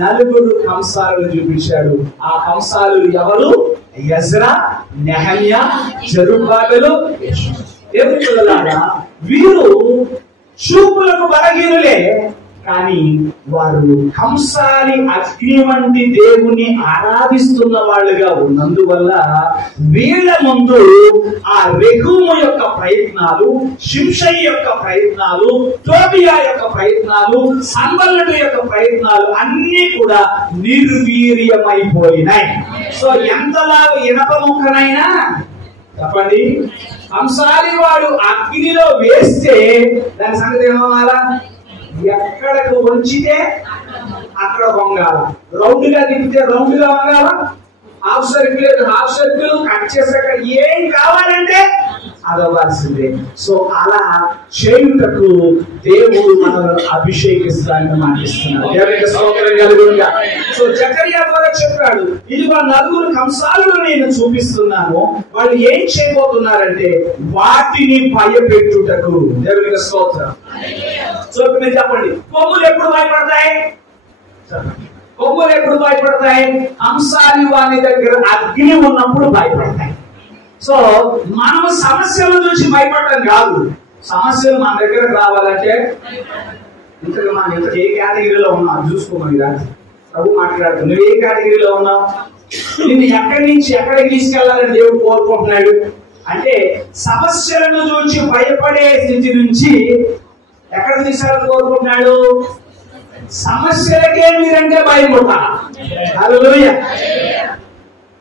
నలుగురు కంసాలను చూపించాడు. ఆ కంసాలు ఎవరు? ఎజ్రా, నెహమ్యా, జెరుబ్బాబెలు. దేవుని పిల్లలారా, వీరు చూపులకు బలహీనులే, కానీ వారు కంసాలి అగ్ని వంటి దేవుని ఆరాధిస్తున్న వాళ్ళుగా ఉన్నందువల్ల వీళ్ళ ముందు ఆ రెహూము యొక్క ప్రయత్నాలు, షింషై యొక్క ప్రయత్నాలు, టోబియా యొక్క ప్రయత్నాలు, సంబల్లుడు యొక్క ప్రయత్నాలు అన్ని కూడా నిర్వీర్యమైపోయినాయి. సో ఎంతలాగా ఇనప ముక్కనైనా చెప్పండి, కంసాలి వాడు అగ్నిలో వేస్తే దాని సంగతి ఏమవ్వాలా? ఎక్కడకు వంచితే అక్కడ వంగాల, రౌండ్ గా తిప్పితే రౌండ్ గా Vangala, half circle half circle, cut చేసాక ఏం కావాలంటే అది అవ్వాల్సిందే. సో అలా చేయుటకు దేవుడు మనల్ని అభిషేకిస్తానని మాటిస్తున్నాడు. దేవునికి స్తోత్రం కలుగునుగా. సో జకరియా ద్వారా చెప్పాడు, ఇదిగో నలుగురు కంసాలను నేను చూపిస్తున్నాను, వాళ్ళు ఏం చేయబోతున్నారంటే వాటిని భయపెట్టుటకు. దేవునికి స్తోత్రం. సో మీరు చెప్పండి, కొమ్ములు ఎప్పుడు భయపడతాయి? కొమ్ములు ఎప్పుడు భయపడతాయి? కంసాలి వాని దగ్గర అగ్ని ఉన్నప్పుడు భయపడతాయి. సో మనము సమస్యలను చూసి భయపడటం కాదు, సమస్యలు మన దగ్గరకు రావాలంటే ఇంతకు మనం ఇంత ఏ కేటగిరీలో ఉన్నావు చూసుకోమని కాదు. ప్రభు మాట్లాడుతూ నువ్వు ఏ కేటగిరీలో ఉన్నావు, నిన్ను ఎక్కడి నుంచి ఎక్కడికి తీసుకెళ్లాలని దేవుడు కోరుకుంటున్నాడు అంటే సమస్యలను చూసి భయపడే స్థితి నుంచి ఎక్కడికి తీసుకెళ్ళాలని కోరుకుంటున్నాడు? సమస్యలకే మీరంటే భయపడతారు. హల్లెలూయా.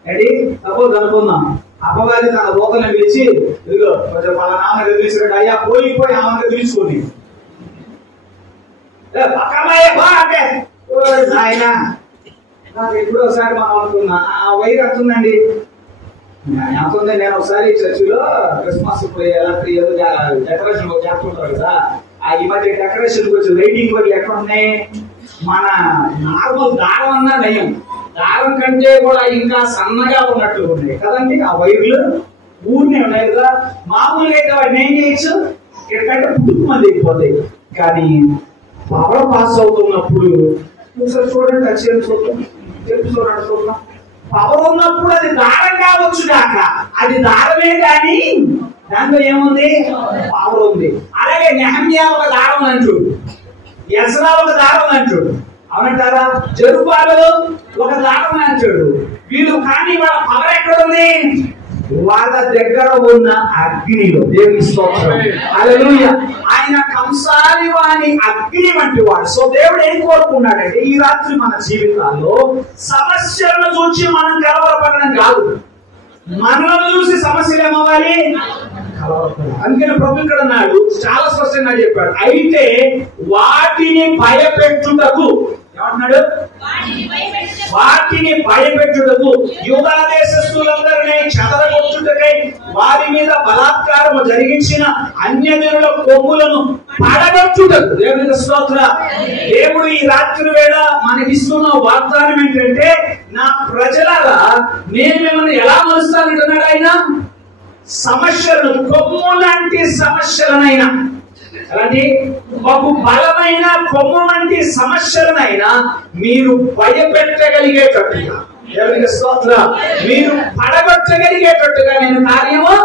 ఏంటి సపోజ్ అనుకుందాం, అపవాది తన దూతను పిలిచి ఇదిగో కొంచెం వాళ్ళ నాన్న తెలిసినట్టు అయ్యా పోయిపోయి ఆమెను తెలుసుకొని అంటే ఆయన నాకు ఎప్పుడో ఒకసారి మనం అనుకున్నా ఆ వైర్ వస్తుందండి ఎంతుంది. నేను ఒకసారి చర్చిలో క్రిస్మస్ ఏదో డెకరేషన్ చేస్తుంటారు కదా, ఆ ఈ మధ్య డెకరేషన్ కొంచెం లైటింగ్ వైర్లు ఎక్కడ ఉన్నాయి, మన నార్మల్ దారం అన్నా నయం, దారం కంటే కూడా ఇంకా సన్నగా ఉన్నట్లు ఉన్నాయి కదండి ఆ వైర్లు. ఊరినే ఉన్నాయి కదా, మామూలుగా అయితే వాటిని ఏం చేయొచ్చు, ఎక్కడంటే పుట్టుకు మంది అయిపోతాయి. కానీ పవర్ పాస్ అవుతున్నప్పుడు ఒకసారి చూడండి, టచ్ చూద్దాం, చెప్పు చూడండి, చూద్దాం. పవర్ ఉన్నప్పుడు అది దారం కావచ్చు కాక అది దారమే, కానీ దాంట్లో ఏముంది? పవర్ ఉంది. అలాగే నెహమ్యా ఒక దారం అంటాడు, ఎజ్రా ఒక దారం అంటాడు, అవునంటారా? జెరుబ్బాబెలు ఒక దారం అంటాడు. వీళ్ళు కానీ వాళ్ళ పవర్ ఎక్కడ ఉంది? వాళ్ళ దగ్గర ఉన్న అగ్నిలో. దేవుని స్తోత్రం. హల్లెలూయా. ఆయన కంసాలి వాని అగ్ని వంటి వాడు. సో దేవుడు ఏం కోరుకున్నాడంటే ఈ రాత్రి మన జీవితాల్లో సమస్యలను చూసి మనం కలవరపడడం కాదు, మనల్ని చూసి సమస్యలు ఏమవ్వాలి? అందుకని ప్రభు ఇక్కడ అన్నాడు, చాలా స్పష్టంగా చెప్పాడు, అయితే వాటిని భయపెట్టుటకు. ఏమంటున్నాడు? వాటిని భయపెట్టుటకు, యూదా దేశస్తులందరినీ చెదరగొట్టుటకై వారి మీద బలాత్కారము జరిగించిన అన్యజనుల కొమ్ములను పడగొట్టుటకు. దేవుని స్తోత్రం. దేవుడు ఈ రాత్రి వేళ మనకిస్తున్న వాగ్దానం ఏంటంటే, నా ప్రజలారా నేను మిమ్మల్ని ఎలా మలుస్తానంటున్నాడు ఆయన? సమస్యలను, కొమ్ము లాంటి సమస్యలనైనా, అలాంటి బహు బలమైన కొమ్ము వంటి సమస్యలనైనా మీరు భయపెట్టగలిగేటట్టుగా, దేవునికి స్తోత్రం, మీరు పడగొట్టగలిగేటట్టుగా నేను కార్యము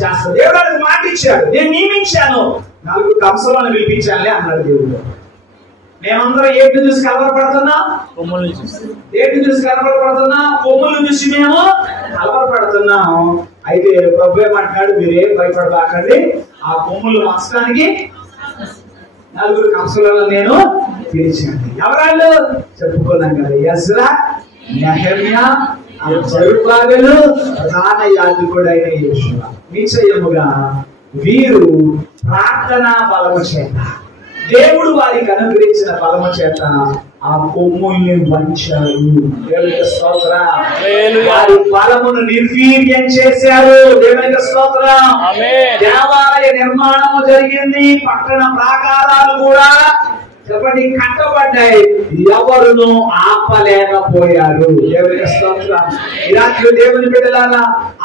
చేస్తాను. దేవుడు మాట ఇచ్చాడు, నేను నియమించాను, 4 కంసాలను పిలిపించాలి అన్నాడు దేవుడు. మేమందరం ఏంటి చూసి కలవరపడుతున్నాం? కొమ్ములను చూసి. ఏంటి చూసి కలవరపడుతున్నాం? కొమ్ములను చూసి మేము కలవరపడుతున్నాం. అయితే ప్రభు ఏమంటున్నాడు, మీరేం భయపడబాకండి, ఆ కొమ్ములు మార్చడానికి 4 కంసులను నేను పిలిచాను. ఎవరాళ్ళు చెప్పుకున్నాం కదా, యెజ్రా, నెహెమ్యా, జెరుబ్బాబెలు, ప్రధాన యాజకుడైన యేషువ. నిశ్చయముగా వీరు ప్రార్థనా బలము చేత, దేవుడు వారికి అనుగ్రహించిన బలము చేత ఆ కొమ్ముల్ని వంచారు. దేవునికి స్తోత్రం. వారి బలమును నిర్వీర్యం చేశారు. దేవునికి స్తోత్రం. దేవాలయ నిర్మాణము జరిగింది, పట్టణ ప్రాకారాలు కూడా చెప్పండి కట్టబడ్డాయి, ఎవరును ఆపలేకపోయారు. దేవునికి స్తోత్రం. ఈ రాత్రి దేవుని బిడ్డలారా,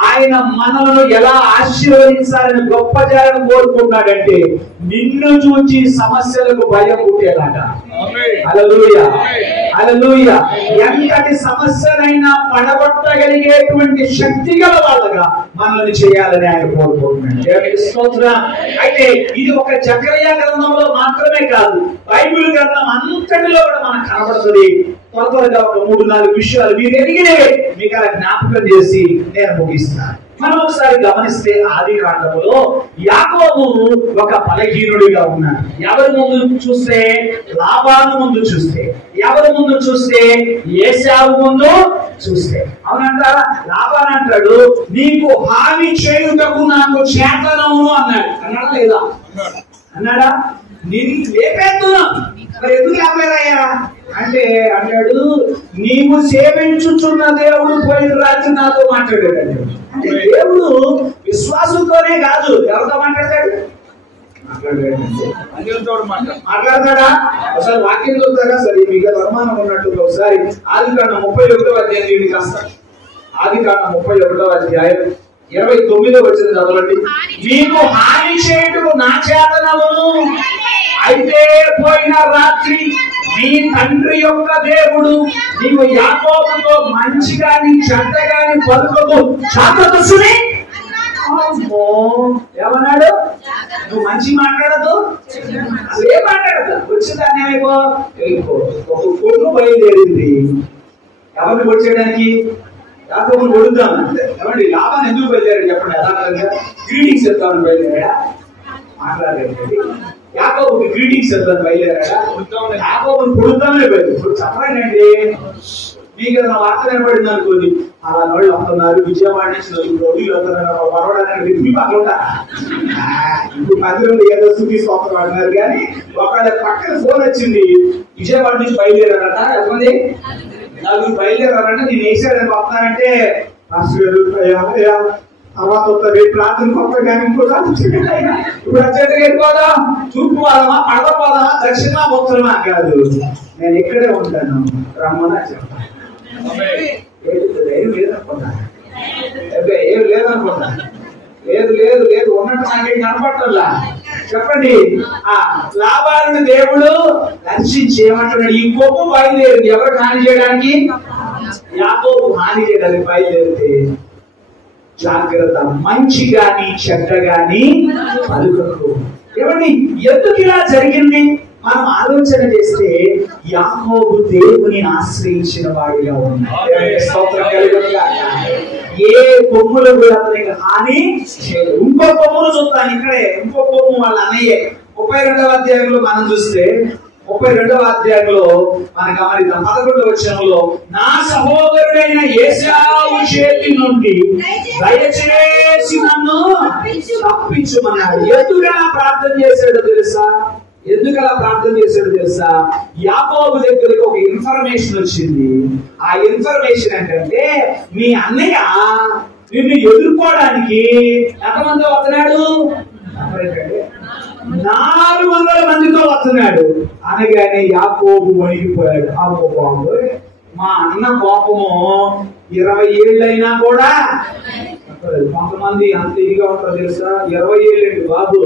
ఆయన మనలను ఎలా ఆశీర్వదించాలని గొప్ప చేయాలని కోరుకున్నాడంటే నిన్ను చూచి సమస్యలకు భయం పుట్టేలాగా. హల్లెలూయా, హల్లెలూయా. ఎంతటి సమస్యనైనా పడగొట్టగలిగేటువంటి శక్తి గల వాళ్ళగా మనల్ని చేయాలని ఆయన కోరుకుంటున్నాడు. దేవునికి స్తోత్రం. అయితే ఇది ఒక జకర్యా గ్రంథంలో మాత్రమే కాదు, బైబిల్ గ్రంథం అంతటిలో కూడా మనకు కనబడుతుంది. త్వరగా ఒక 3-4 విషయాలు మీరు ఎదిగినవే మీకు అలా జ్ఞాపకం చేసి నేను ముగిస్తాను. మనం ఒకసారి గమనిస్తే ఆది కాండములో యాకోబు ఒక బలహీనుడిగా ఉన్నాడు. ఎవరి ముందు చూస్తే లాబాను ముందు చూస్తే, ఎవరి ముందు చూస్తే ఏశావు ముందు చూస్తే. అవునంటారా? లాబాను అంటాడు, నీకు హాని చేయుటకు నాకు చేతనవును అన్నాడు. అన్నాడా లేదా? అన్నాడా? నిన్ను లేపేస్తున్నా, మరి ఎందుకు లేపలేదయ్యా అంటే అంటాడు, నీవు సేవించుచున్న దేవుడు పోయిన రాత్రి నాతో మాట్లాడాడు. అంటే దేవుడు విశ్వాసంతోనే కాదు, ఎవరితో మాట్లాడతాడు? మాట్లాడతాడా? ఒకసారి వాక్యం చూస్తారా? సరే మీకు వర్మానం ఉన్నట్టు ఒకసారి ఆదికాండం 31వ అధ్యాయం కాస్త, ఆదికాండం 31వ అధ్యాయం 29వ వచనం చదవండి. నీకు హాని చేయుటకు నా చేతనవును, అయితే పోయిన రాత్రి నీ తండ్రి యొక్క దేవుడు నీవు యాకోబుతో మంచిగాని చెడ్డగాని పలుకకు జాగ్రత్తని ఏమన్నాడు? నువ్వు మంచి మాట్లాడదు, అదే మాట్లాడదు. వచ్చిందాన్ని వెళ్ళిపో. ఒక కొడుకు బయలుదేరింది ఎవరిని వచ్చేయడానికి, యాకోబుని కొడుద్దాం. ఏమండి లాభాన్ని ఎందుకు బయలుదేరాడు చెప్పండి? యథార్థంగా గ్రీటింగ్స్ చెప్తామని బయలుదేరాడా? మాట్లాడలేదు. యాకోబుకి గ్రీటింగ్స్ చెప్తాను బయలుదేరాడా? యాకోబుని కొడుతామనే బయలుదేరు. ఇప్పుడు చెప్పండి, మీకు ఏదైనా వార్త వినబడింది అనుకోండి, అలా వాళ్ళు వస్తున్నారు, విజయవాడ నుంచి రోడ్లు వస్తున్నారు, పర్వడానికి పక్కన ఇప్పుడు మందిరంలో ఏదో సుఖీ స్తోత్రం పడినారు. కానీ ఒకళ్ళ పక్కన ఫోన్ వచ్చింది, విజయవాడ నుంచి బయలుదేరారట. ఎంతమంది? 4 బయలుదేరారంటే నేను వేసాడని వస్తానంటే తర్వాత రేపు ప్రార్థన గొప్ప కానీ ఇంకోసారి ఇప్పుడు వచ్చేది వెళ్ళిపోదా, తూర్పు పోదామా, పడవ పోదామా, దక్షిణమా, ఉత్తరమా కాదు, నేను ఇక్కడే ఉంటాను రమ్మన్నా చెప్తాను. ఏం లేదనుకుంటా, ఏం లేదనుకుంటా, లేదు లేదు లేదు ఉన్నట్టు నాకేం కనపడటంలా. చెప్పండి, ఆ లాభాలను దేవుడు దర్శించి ఏమంటున్నాడు? ఈ కొమ్ము బయలుదేరింది ఎవరికి హాని చేయడానికి? యాకోబు హాని చేయడానికి బయలుదేరితే జాగ్రత్త, మంచి గాని చెడ్డ గాని పలుకకు. ఏమండి ఎందుకు ఇలా జరిగింది? మనం ఆలోచన చేస్తే యాకోబు దేవుని ఆశ్రయించిన వాడిగా ఉన్నాడు. ఏ కొమ్ములు కూడా అతనికి హాని చేయదు. ఇంకో కొమ్మును చూస్తాను ఇక్కడే, ఇంకో కొమ్ము వాళ్ళ అన్నయ్యే. 32వ అధ్యాయంలో మనం చూస్తే 32వ అధ్యాయంలో మనం గమనిద్దాం 11వ వచనంలో, నా సహోదరుడైన ఏశావు చేతి నుండి దయచేసి నన్ను తప్పించుమన్నాడు. ఎందుకలా ప్రార్థన చేశాడో తెలుసా? ఎందుకలా ప్రార్థన చేశాడో తెలుసా? యాకోబు దగ్గరికి ఒక ఇన్ఫర్మేషన్ వచ్చింది. ఆ ఇన్ఫర్మేషన్ ఏంటంటే, మీ అన్నయ్య నిన్ను ఎదుర్కోవడానికి ఎంతమంది వస్తున్నాడు? 400 మందితో వస్తున్నాడు అనగానే యాకోబు వణికిపోయాడు. అమ్మో బాబు, మా అన్న కోపము 20 ఏళ్ళైనా కూడా కొంతమంది అంత ఇదిగా ఉంటారు తెలుసా? 20 ఏళ్ళండి బాబు,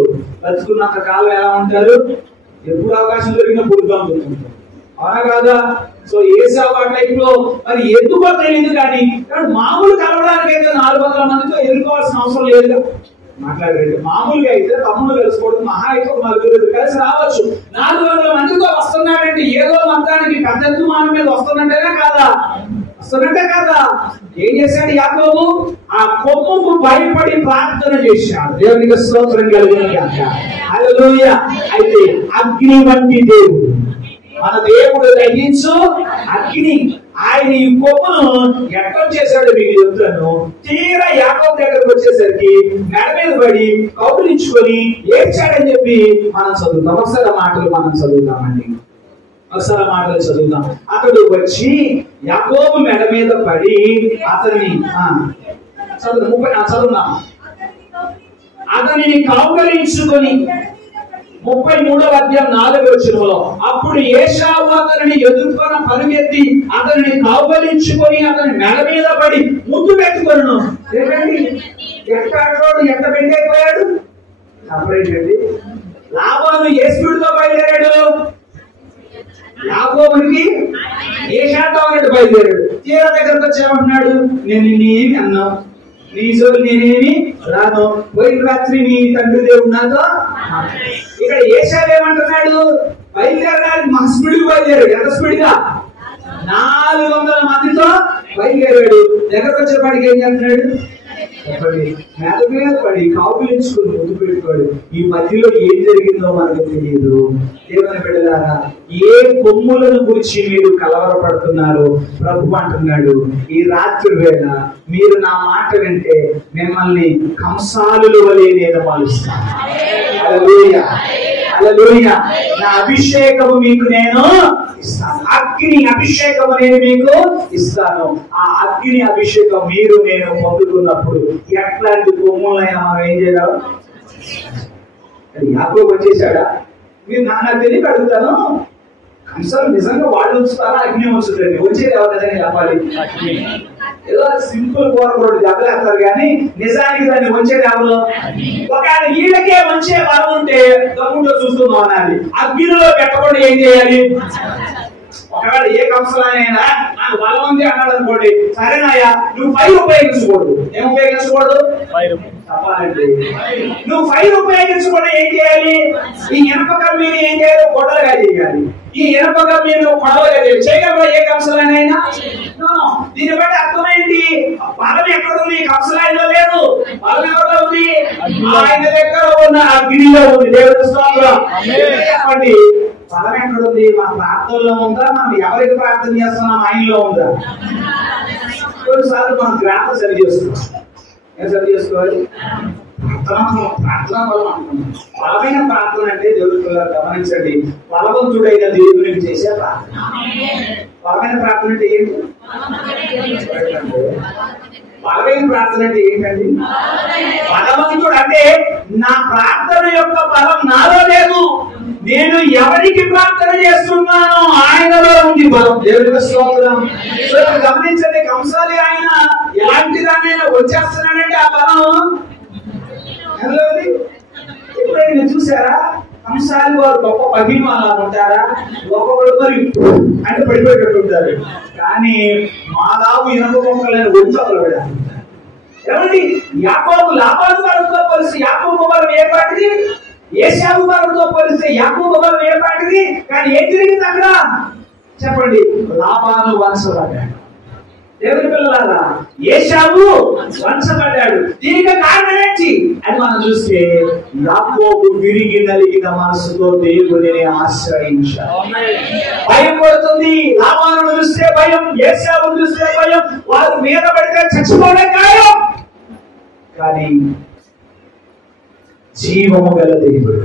బతుకున్నంత కాలం ఎలా ఉంటారు? ఎప్పుడు అవకాశం దొరికినా పుడుతాం దొరుకుతాం, అవునా కాదా? సో ఏసావు ఆ టైప్ లో మరి ఎందుకో తెలియదు, కానీ మామూలు కలవడానికి అయితే 400 మందితో ఎదుర్కోవాల్సిన అవసరం లేదు. మాట్లాడండి, మామూలుగా అయితే తమ్ముడు తెలుసుకోవడం మహా అయితే 4 కలిసి రావచ్చు. 400 మందితో వస్తున్నాడంటే ఏదో మొత్తానికి పెద్ద ఎత్తుమానం మీద వస్తున్నట్టేనా కాదా? వస్తున్నట్టే కదా. ఏం చేశాడు యాకోబు? ఆ కొమ్ముకు భయపడి ప్రార్థన చేశాడు. దేవునికి స్తోత్రం కలుగును గాక. హల్లెలూయా. అయితే అగ్ని వంటి దేవుడు మన దేవుడు దహించు అగ్ని. ఆయన ఈ కొమ్మును ఎక్కడ చేశాడో మీకు చెప్తాను. తీరా యాకోబు దగ్గరకు వచ్చేసరికి మెడ మీద పడి కౌగులించుకొని ఏడ్చాడని చెప్పి మనం చదువుతాం. ఒకసారి మాటలు మనం చదువుతామండి. ఒకసారి మాటలు చదువుతాం. అతడు వచ్చి యాకోబు మెడ మీద పడి అతన్ని చదువున్నాం. అతనిని కౌగలించుకొని 33వ అధ్యాయం 4వ వచనంలో అప్పుడు ఏశావు అతనిని ఎదుర్కొన్న పరుగెత్తి అతనిని కౌగలించుకొని అతని మెడ మీద పడి ముద్దు పెట్టుకొను. ఎట్ట పెట్టైపోయాడు. అప్పుడేంటండి లాబాను ఏ స్పీడ్తో బయలుదేరాడు? యాకోబుకి ఏ శాతం అన్నట్టు బయలుదేరాడు. తీరా దగ్గరకు వచ్చేమంటున్నాడు, నేను నిన్నేమి అన్నావు, నీ జోలు నేనేమి రాను, పోయిన రాత్రి నీ తండ్రి దేవుడు నాతో. ఇక్కడ ఏశావు ఏమంటున్నాడు? బయలుదేరడానికి మా స్పీడ్ బయలుదేరాడు. ఎంత స్పీడ్ గా? 400 మందితో బయలుదేరాడు. దగ్గరకు వచ్చేపాటికి ఏం చేస్తున్నాడు? మేత మీద పడి కాపులించుకుని ముందు పెట్టుకోడు. ఈ మధ్యలో ఏం జరిగిందో మనకు తెలియదు. దేవుని బిడ్డలారా, ఏ కొమ్ములను గురించి మీరు కలవరపడుతున్నారు? ప్రభు అంటున్నాడు, ఈ రాత్రి వేళ మీరు నా మాట వింటే మిమ్మల్ని కంసాలుల వలె నేను మారుస్తాను. హల్లెలూయా, హల్లెలూయా. నా అభిషేకము మీకు నేను ఇస్తాను. అగ్ని అభిషేకము నేను మీకు ఇస్తాను. ఆ అగ్ని అభిషేకం మీరు నేను పొందుకున్నప్పుడు ఎట్లాంటి కొమ్ములైనా మనం ఏం చేయగలం? యాకోబు వచ్చేసాడా? మీరు నాకు తెలియక అడుగుతాను, కంసాలు నిజంగా వాళ్ళు ఉంచుతారా అగ్ని ఉంచుతారండి? వచ్చేది ఎవరు నిజంగా చెప్పాలి? ఏదో సింపుల్ కోరకూడదు దెబ్బలేస్తారు కానీ నిజానికి దాన్ని వంచేది ఎవరు? ఒకవేళ వీళ్ళకే వంచే బలం ఉంటే తమ్ముడిలో చూస్తున్నాం అనాలి. అగ్నిలో పెట్టకుండా ఏం చేయాలి? ఒకవేళ ఏ కంసాలైనా నాకు బలం ఉంది అన్నాడు అనుకోండి, సరేనాయా నువ్వు ఫైర్ ఉపయోగించకూడదు. ఏం ఉపయోగించకూడదు? చెప్పాలండి. నువ్వు ఫైర్ ఉపయోగించకుండా ఏం చేయాలి? ఈ ఇనపకం మీద ఏం చేయాలి? గొడవలుగా చేయాలి. ఈ ఇనపకం మీద గొడవలుగా చేయాలి. చేయగలరా ఏ కంసాలైనా? దీన్ని బట్టి అర్థమైంది, బలం ఎక్కడుంది? కంసాలైనా లేదు. బలం ఎవరిలో ఉంది? ఆయన దగ్గర ఉన్న అగ్నిలో ఉంది. దేవుడి స్తోత్రం. చెప్పండి, బలం ఎక్కడుంది? మన ప్రార్థనలో ఉందా? మనం ఎవరికి ప్రార్థన చేస్తున్నాం ఆయనలో ఉందా? కొన్నిసార్లు మనం గ్రామం సరి చేసుకున్నాం. ఏం సరి చేసుకోవాలి? ప్రార్థన బలం అనుకున్నాం. బలమైన ప్రార్థన అంటే దేవుడి పిల్లలు గమనించండి, బలవంతుడైన దేవునికి చేసే ప్రార్థన. బలమైన ప్రార్థన అంటే ఏంటి? బలమైన ప్రార్థన అంటే ఏంటండి? బలవంతుడు అంటే నా ప్రార్థన యొక్క బలం నాలో లేదు, నేను ఎవరికి ప్రార్థన చేస్తున్నానో ఆయనలో ఉంది బలం. దేవుడికి స్తోత్రం. గమనించండి, కంసాలి ఆయన ఎలాంటి దాన్నైనా వచ్చేస్తున్నాడంటే ఆ బలం ఎప్పుడైనా చూసారా? కంసాలి వారు గొప్ప పగిమాలా ఉంటారా? ఒక్కొక్కరు మరి అంటే పడిపోయేటట్టు ఉంటారు. కానీ మాదాపు ఇనప మొక్కలను ఒంచొక్కలు పెడాలి. ఏమండి, యాకోబు లాబాను వారితో పోలిస్తే యాకోబు బలం ఏర్పాటిది, ఏశావు వారితో పోలిస్తే యాకోబు బలం ఏర్పాటిది. కానీ ఏం జరిగింది అక్కడ చెప్పండి? లాబాను వంశపడ్డాడు. దేవుని పిల్లలారా, ఏశావు వంశపడ్డాడు. దీనికి కారణం ఏంటి అని మనం చూస్తే, యాకోబు విరిగి నలిగిన మనసుతో దేవుడిని ఆశ్రయించాడు. భయం పడుతుంది. లాబాను చూస్తే భయం, ఏశావును చూస్తే భయం. వారు మీద పడితే చచ్చిపోవడం ఖాయం. కానీ జీవము గల దేవుడు,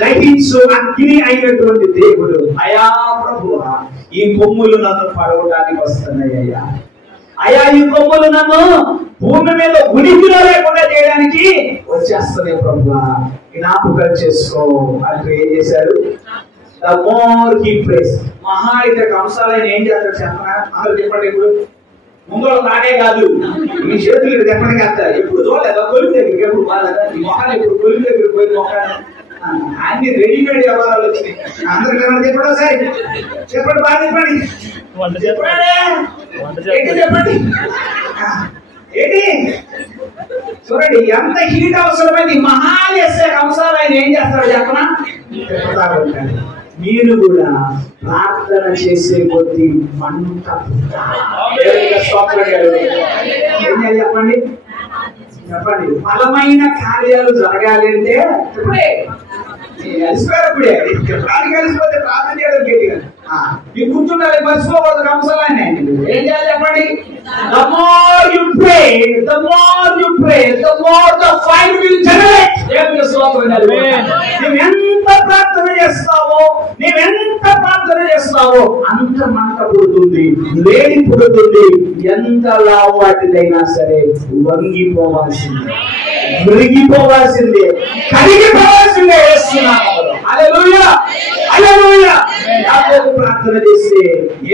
గ్రహించు అగ్ని అయినటువంటి దేవుడు, అయా ప్రభువా ఈ కొమ్ములు నన్ను పడవడానికి వస్తున్నాయి అయ్యా. అయా ఈ కొమ్ములు నన్ను భూమి మీద ఉనికిలో లేకుండా చేయడానికి వచ్చేస్తున్నాయి ప్రభువా, జ్ఞాపకం చేసుకో అంటూ ఏం చేశాడు? The more he prays. మహా అయితే కంసాలైన ఏం చేస్తాడు చెప్పనా? అందరూ చెప్పండి. ఇప్పుడు ముంగళ తాగే కాదు, మీ చేతులు ఎప్పటికీ వేస్తారు. ఎప్పుడు చూడలేదు కొలుపు దగ్గరికి, ఎప్పుడు బాగా ఈ మొహాలు ఇప్పుడు కొలుపు దగ్గరికి పోయి మొహాలు అన్ని రెడీమేడ్ వ్యవహారాలు వచ్చినాయి. అందరికన్నా చెప్పడం సరే చెప్పండి, బాగా చెప్పండి, చెప్పండి ఏంటి చూడండి ఎంత హీట్ అవసరమైంది. మహా చేసే కంసాలు ఆయన ఏం చేస్తాడు చెప్పనా? మీరు కూడా ప్రార్థన చేసే కొద్ది మంట చెప్పండి చెప్పండి. బలమైన కార్యాలు జరగాలి అంటే ఇప్పుడే కలిసిపోయారప్పుడే కలిసిపోతే ప్రార్థన చేయడం గట్టిగా మీకు గుర్తుండాలి. మర్చిపోకూడదు కంపల్సరీ. ఏం చేయాలి చెప్పండి? The more you pray, the more you pray, the more the fire will generate. నువ్వెంత ప్రార్థన చేస్తావో అంత మంట పుడుతుంది, వేడి పుడుతుంది. ఎంత లావాటిదైనా సరే వంగిపోవాల్సిందే, మురిగిపోవాల్సిందే, కరిగిపోవాల్సిందే. హల్లెలూయా హల్లెలూయా. యాకోబు ప్రార్థన చేస్తే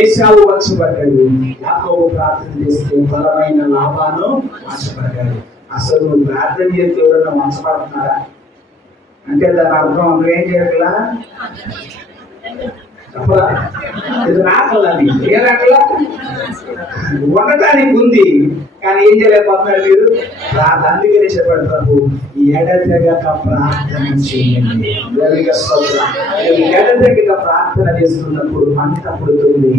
ఏశావు వంచబడ్డాడు, యాకోబు ప్రార్థన చేస్తే బలమైన లాభాను వంచబడ్డాడు. అసలు నువ్వు ప్రార్థన చేస్తే ఎవరన్నా వంచబడుతున్నారా అంటే దాని అర్థం నువ్వు ఏం చేయట్లా చెప్పరా? ఇది రాకలా, ఏ రాకలా ఉండటానికి ఉంది కానీ ఏం చేయలేకపోతున్నారు మీరు. అందుకనే చెప్పాడు ప్రభు, ఎడతెగక ప్రార్థన చేయండి. ఎడతెగక ప్రార్థన చేస్తున్నప్పుడు మంట పుడుతుంది,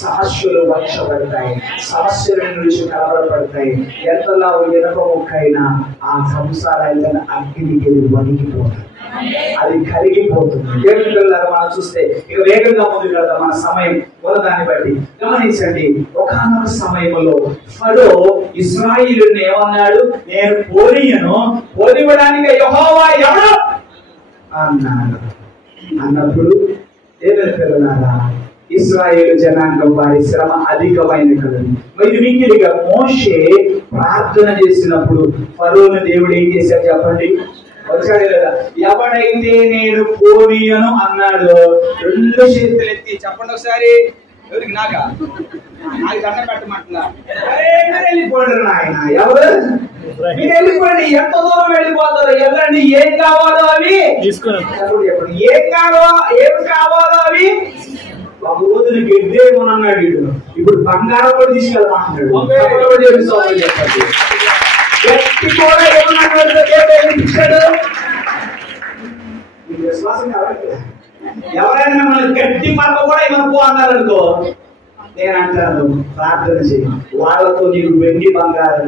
సమస్యలు వంచబడతాయి, సమస్యల నుంచి కలవరపడతాయి. ఎంతలా ఎనక ముక్కైనా ఆ సంసారాలు అగ్నికి వణికిపోతాయి, అది కరిగిపోతుంది. దేవుని పిల్లలు మనం చూస్తే ఇక వేగంగా ముందుకు వెళ్తాం. మన సమయం ఉన్నదాన్ని బట్టి గమనించండి. ఒకానొక సమయంలో ఫరో ఇశ్రాయేలుని ఏమన్నాడు? నేను పోనీయను, పోనివ్వడానికి యెహోవా ఎవరు అన్నాడు. అన్నప్పుడు దేవుని పిల్లలారా, ఇశ్రాయేలు జనాంగం వారి శ్రమ అధికమైన కలదు. మరి మిక్కిలిగా మోషే ప్రార్థన చేసినప్పుడు ఫరోను దేవుడు ఏం చేశాడు చెప్పండి? వచ్చాడు కదా, ఎవడైతే నేను పోనీయను అన్నాడు. రెండు చేతులు ఎత్తి చెప్పండి ఒకసారి. ఎవరికి? నాకా? నాకు దండం పెట్టమంటున్నా. వెళ్ళిపోండి నాయన. ఎవరు? మీరు వెళ్ళిపోండి. ఎంత దూరం వెళ్ళిపోతారో వెళ్ళండి. ఏం కావాలో అవి తీసుకోండి. ఏం కావాలో అవి. ఒక రోజున గెడ్డేమోనన్నాడు వీడు, ఇప్పుడు బంగారం కూడా తీసుకెళ్ళమంటున్నాడు. గట్టి కూడా ఏమన్నాడు? విశ్వాసం కావాలి. ఎవరైనా మిమ్మల్ని గట్టి పక్క కూడా ఏమైనా పో అన్నారనుకో, నేను అంటాను ప్రార్థన చేయి. వాళ్ళతో నీకు వెండి బంగారం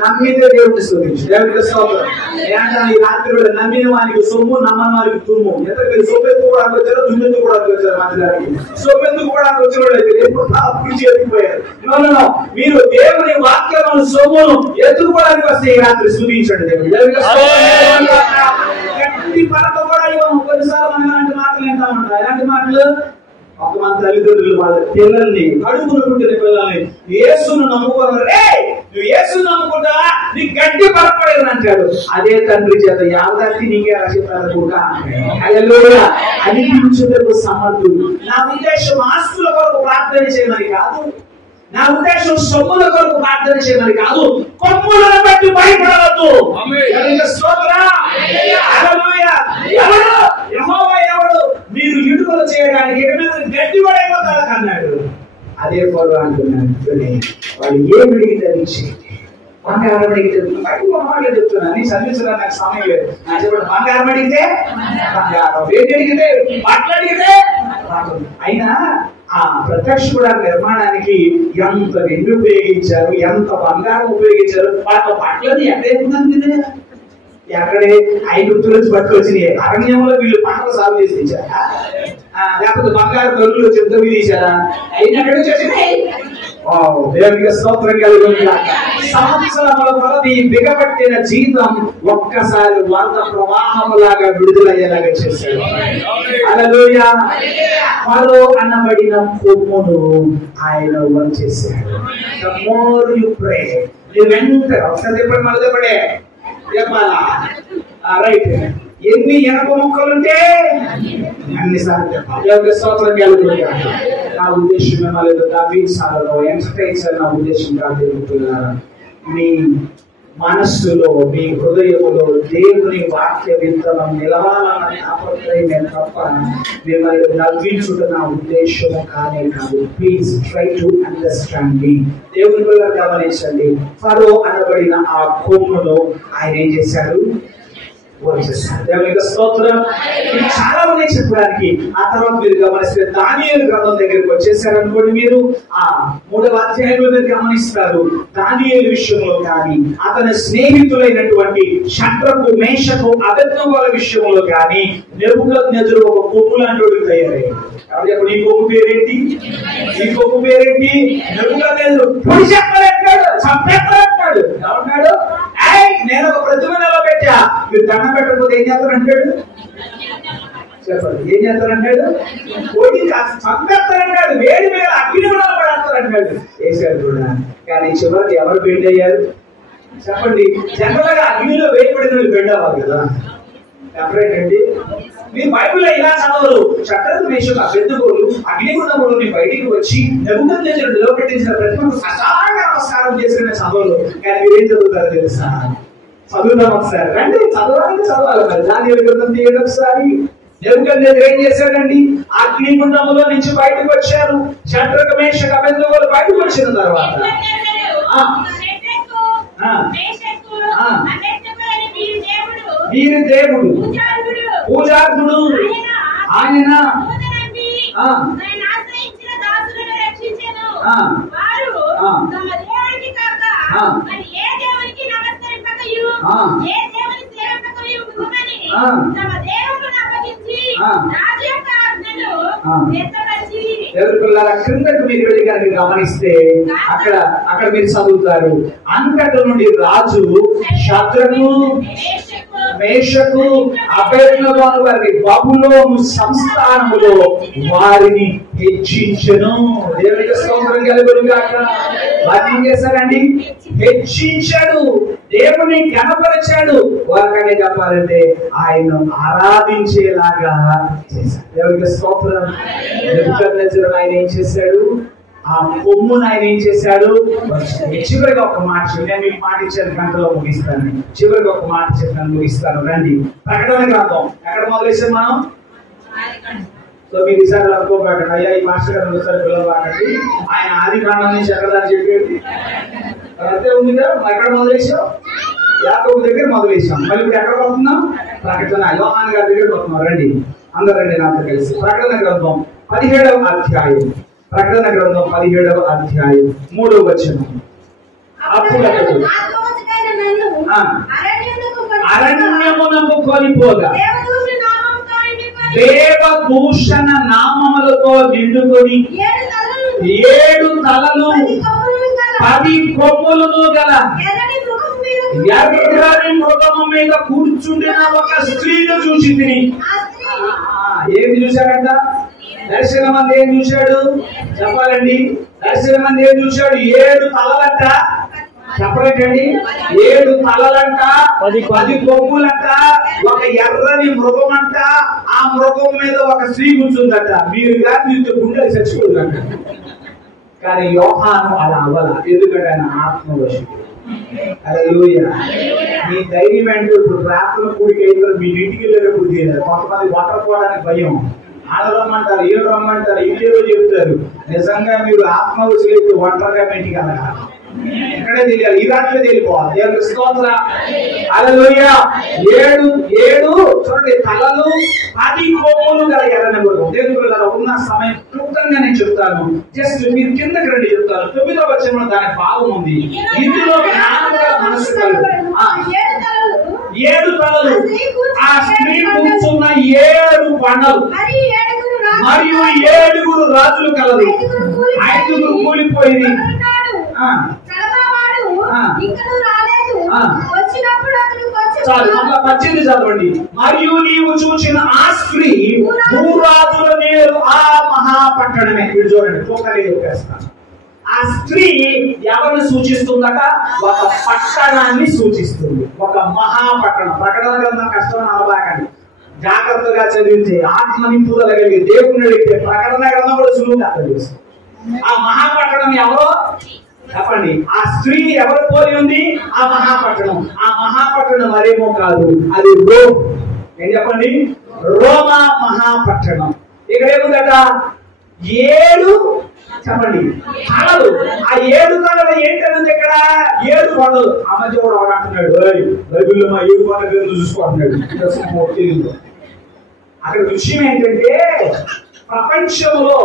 నమ్మితే దేవుడిని స్తుతించు. దేవుడికి స్తోత్రం. నేనంటాను ఈ రాత్రి కూడా నమ్మిన వారికి సొమ్ము, నమ్మని వారికి తుమ్ము. ఎంత మీరు సొమ్మెత్తుకోవడానికి వచ్చారో దుమ్మెత్తుకోవడానికి వచ్చారు. మందిరానికి సొమ్మెత్తుకోవడానికి వచ్చిన వాళ్ళు అయితే అప్పుడు చేతిపోయారు. మీరు దేవుని వాక్యమును సొమ్మును ఎత్తుకోవడానికి వస్తే ఈ రాత్రి స్తుతించండి. దేవుడికి గట్టి పరక కూడా ఇవ్వము. కొన్నిసార్లు మనం ఇలాంటి మాటలు వింటా ఉంటాం. ఇలాంటి మాటలు ఒక మన తల్లిదండ్రులు వాళ్ళ పిల్లల్ని, కడుపును పుట్టిన పిల్లల్ని యేసును నమ్ముకోరు. రే నువ్వు యేసును నమ్ముకుంటావా, నీ గడ్డి పరపడేది అంటాడు. అదే తండ్రి చేత యావదానికి నీకే రక్షితాలు కూడా అనిపించుటకు సమర్థుడు. నా ఉద్దేశం ఆస్తుల కొరకు ప్రార్థన చేయమని కాదు, నా ఉద్దేశం సొమ్ముల కొరకు ప్రార్థన చేయమని కాదు. కొమ్ములను బట్టి భయపడవద్దు. ఎవడు మీరు ఇటుకలు చేయడానికి గడ్డి పడైపోతాడు అన్నాడు. అదే ఫోటో అంటున్నాను. వాళ్ళు ఏం అడిగితే బంగారం అడిగితే మాటలు చెప్తున్నా. నీ చదివించడానికి నాకు సమయం లేదు. నాకు చెప్పండి, బంగారం అడిగితే బంగారం, వేడి అడిగితే బట్టలు అడిగితే. అయినా ఆ ప్రత్యక్ష కూడా నిర్మాణానికి ఎంత వెండి ఉపయోగించారు, ఎంత బంగారం ఉపయోగించారు. వాళ్ళ బట్టలని ఎక్కడైపోతుంది? ఎక్కడే 5 గుర్తుల నుంచి పట్టుకొచ్చినాయి. అరణ్యంలో వీళ్ళు పంటలు సాగు చేసి తెచ్చారా? లేకపోతే బంగారు కరువులు చెప్తూ తీశారా? అయినా ఎక్కడ వచ్చేసినాయి? దేవునికి స్తోత్రం కలుగుతుంది. సంవత్సరముల కొలది బిగపట్టిన జీతం ఒక్కసారి వరద ప్రవాహములాగా విడుదలయ్యేలాగా చేశాడు. హల్లెలూయా. ఫరో అనబడిన కొమ్మును ఆయన వంచేశాడు. The more you pray, నువ్వెంత ఒకసారి చెప్పండి, మళ్ళీ చెప్పండి, చెప్పాలా? రైట్. ఎన్ని ఎనప మొక్కలుంటే అన్నిసార్లు చెప్పాలి. స్తోత్రం కలుగుతుంది. నా ఉద్దేశం ఏమలేదు, నవ్వించాలలో ఎంటర్టైన్ చేయాలి. నా ఉద్దేశం కాదు. మీ మనస్సులో, మీ హృదయంలో దేవుని వాక్య విత్తనం నిలవాలన్న తాపత్రయమే తప్ప మిమ్మల్ని నవ్వించుట నా ఉద్దేశము కానే కాదు. ప్లీజ్ ట్రై టు అండర్స్టాండ్ మీ. దేవుని వల్ల గమనించండి. ఫరో అనబడిన ఆ కొమ్మును ఆయన ఏం చేశాడు? వచ్చేసారు. దేవునికి స్తోత్రం. ఇది చాలా ఉన్నాయి చెప్పడానికి. ఆ తర్వాత మీరు గమనిస్తే దానియేలు గ్రంథం దగ్గరికి వచ్చేసారు అనుకోండి. మీరు ఆ 3వ అధ్యాయంలో మీరు గమనిస్తారు. దానియేలు విషయంలో కానీ, అతని స్నేహితులైనటువంటి షద్రకు, మేషకు, అబేద్నెగోల విషయంలో కానీ నెబుకద్నెజరు ఒక కొమ్ము లాంటి తయారయ్యాడు. కాబట్టి ఈ కొమ్ము పేరేంటి? ఈ కొమ్ము పేరేంటి? నెబుకద్నెజరు పొడి చెప్పలేస్తాడు, చంపేస్తాడు. ఏమన్నాడు? నేను ఒక ప్రతిమ నిలబెట్టా, మీరు దండం పెట్టకపోతే ఏం చేస్తారంటాడు? చెప్పండి, ఏం చేస్తారంటాడు? పొడి చంపేస్తారంటాడు, వేడి మీద అగ్ని నిలబడేస్తారంటాడు. వేశాడు కూడా. కానీ చివరికి ఎవరు బెండ్ అయ్యారు చెప్పండి? జనరల్ గా అగ్నిలో వేయబడిన బెండ్ అవ్వాలి కదా. ఎవరేంటండి? మీ బైబిల్లో ఇలా చదవరు. షద్రకు, మేషకు, అబేద్నెగోలు అగ్నిగుండంలోని బయటికి వచ్చి నెబుకద్నెజరు నిలబెట్టించిన ప్రతిమకు సాష్టాంగ నమస్కారం చేసిన చదవరు. కానీ మీరేం చదువుతారో తెలుసా? చదువుతాం ఒకసారి రండి, చదవాలి. మరి దానియేలు గ్రంథం తీయండి ఒకసారి. నెబుకద్నెజరు ఏం చేశాడండి? అగ్నిగుండంలో నుంచి బయటకు వచ్చారు. షద్రకు, మేషకు, అబేద్నెగోలు బయటకు వచ్చిన తర్వాత వీరి దేవుడు, పూజార్హుడు ఆయన, క్రిందకు మీరు వెళ్ళి కనుక గమనిస్తే అక్కడ మీరు చదువుతారు. అంతటి నుండి రాజు షద్రకు, మేషకు, అబేద్నెగోను వారిని బబులోను సంస్థానములో వారిని హెచ్చించెను. దేవునికి స్తోత్రం కలుగును గాక. వారిని ఏం చేశారండి? హెచ్చించాడు, దేవుని ఘనపరిచాడు. వారికనే చెప్పాలంటే ఆయన ఆరాధించేలాగా చేశాడు. దేవునికి స్తోత్రం. నెబుకద్నెజరు ఆయన ఏం చేశాడు? ఆ కొమ్మును ఆయన ఏం చేశాడు? చివరిగా ఒక మాట, నేను మీకు మాట ఇచ్చాను, గంటలో ముగిస్తాను. చివరిగా ఒక మాట చెప్పాను, ముగిస్తాను. రండి, ప్రకటన గ్రంథం ఎక్కడ మొదలేసాం మనం? సో మీరు ఈసారి అనుకోబాకండి, అయ్యా ఈ మాస్టర్ గారు ఒకసారి పిలవబాకండి, ఆయన ఆది కాండం నుంచి ఎక్కడ చెప్పేది అంతే ఉందిగా. ఎక్కడ మొదలేసాం? యాకోబు దగ్గర మొదలేసాం. మళ్ళీ ఇప్పుడు ఎక్కడ పోతున్నాం? ప్రకటన యోహాను గారి దగ్గర పోతున్నాం. రండి, అందరూ రండి నాతో కలిసి. ప్రకటన గ్రంథం 17వ అధ్యాయం. ప్రకటన గ్రంథం 17వ అధ్యాయం 3వ వచనం. అప్పుడు అరణ్యమునకు కొనిపోగా దేవదూషణ నామములతో నిండుకొని 7 తలలు 10 కొమ్ములను గల ఎర్రని మృగము మీద కూర్చుండిన ఒక స్త్రీని చూసి తిని. ఏమి చూశాడంట? దర్శనం అంది ఏం చూశాడు చెప్పాలండి? దర్శనం అంది ఏం చూశాడు? 7 తలలంట. చెప్పలేటండి? 7 తలలంట, 10 కొమ్ములంట, ఒక ఎర్రని మృగం అంట. ఆ మృగం మీద ఒక స్త్రీ కూర్చుందట. మీరు కానీ గుండెలు చచ్చిపోతుందంట. కానీ యోహాను అలా అవ్వాల, ఎందుకంటే ఆయన ఆత్మవశుడు. హల్లెలూయా. మీ ధైర్యం అంటే ఇప్పుడు ప్రార్థన కూడికి అయితే మీ ఇంటికి వెళ్ళేటప్పుడు తీరారు. కొంతమంది వంట పోవడానికి భయం, ఆడ రమ్మంటారు, ఏం రమ్మంటారు, ఇంకేదో చెప్తారు. నిజంగా మీరు ఆత్మవశులైతే ఒంటరిగా మీ ఇంటికి వెళ్ళాలి. ఇక్కడే తెలియాలి, ఈ రాత్రి తెలిపోవాలి. దేవుని స్తోత్రం. హల్లెలూయా. 7 చూడండి తలలు 10 కొమ్ములు గల ఎర్రని మృగం. దేవుని పిల్లలు ఉన్న సమయం క్లుప్తంగా నేను చెప్తాను. జస్ట్ మీరు కిందకి రండి చెప్తాను. 9వ వచనంలో దాని భావం ఉంది. ఇందులో జ్ఞానముగా మనసు కలుగు. 7 తలలు, ఆ స్త్రీ కూర్చున్న 7 బండలు మరియు 7 రాజులు కలదు. 5 కూలిపోయింది. చదవండి. మరియు నీవు చూచిన ఆ స్త్రీ భూరాజుల నేరు ఆ మహాపట్టణమే. మీరు చూడండి, చూస్తాను. ఆ స్త్రీ ఎవరిని సూచిస్తుందట? ఒక పట్టణాన్ని సూచిస్తుంది, ఒక మహాపట్టణం. ప్రకటన గ్రంథం కష్టం అనబాకండి, జాగ్రత్తగా చదివితే ఆత్మ నింపుదల కలిగి దేవుని అడిగితే ప్రకటన గ్రంథం కూడా సులువుగా అర్థం చేస్తుంది. ఆ మహాపట్టణం ఎవరో చెప్పండి. ఆ స్త్రీ ఎవరు పోలి ఉంది? ఆ మహాపట్టణం. ఆ మహాపట్టణం మరేమో కాదు, అది రోమ్. ఏం చెప్పండి? రోమా మహాపట్టణం. ఇక్కడ ఏముందట? 7 చెప్పండి కళలు. ఆ 7 కళలు ఏంటన్నది ఇక్కడ 7 కొండలు. ఆ మధ్య కూడా ఒకడు అంటున్నాడు, బైబిల్లో మా 7 కొండల పేరు చూసుకుంటున్నాడు. అక్కడ విషయం ఏంటంటే ప్రపంచంలో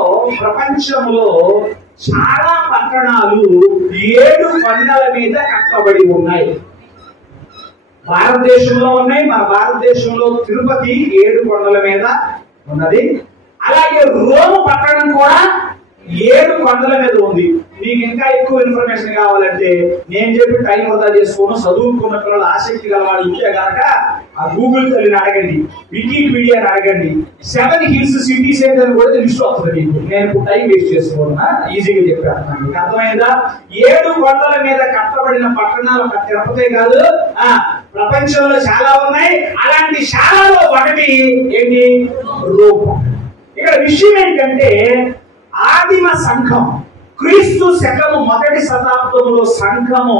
చాలా పట్టణాలు 7 కొండల మీద కట్టబడి ఉన్నాయి. భారతదేశంలో ఉన్నాయి. మన భారతదేశంలో తిరుపతి 7 కొండల మీద ఉన్నది. అలాగే రోమ్ పట్టణం కూడా 7 కొండల మీద ఉంది. మీకు ఇంకా ఎక్కువ ఇన్ఫర్మేషన్ కావాలంటే నేను చెప్పి టైం వృధా చేసుకోను. చదువుకున్న పిల్లలు ఆసక్తి గల వాళ్ళు ఉంటే కనుక ఆ గూగుల్ తల్లిని అడగండి, వికీపీడియాని అడగండి. 7 హిల్స్ సిటీస్ ఏంటని కూడా లిస్ట్ వస్తుంది మీకు. నేను ఇప్పుడు టైం వేస్ట్ చేసుకోను, ఈజీగా చెప్పేస్తాను. మీకు అర్థమైందా? 7 కొండల మీద కట్టబడిన పట్టణాలు తిరుపతే కాదు, ప్రపంచంలో చాలా ఉన్నాయి. అలాంటి శాలలో ఒకటి ఏంటి? రూపం. ఇక్కడ విషయం ఏంటంటే ఆదిమ సంఘం క్రీస్తు శకము 1వ శతాబ్దంలో సంఘము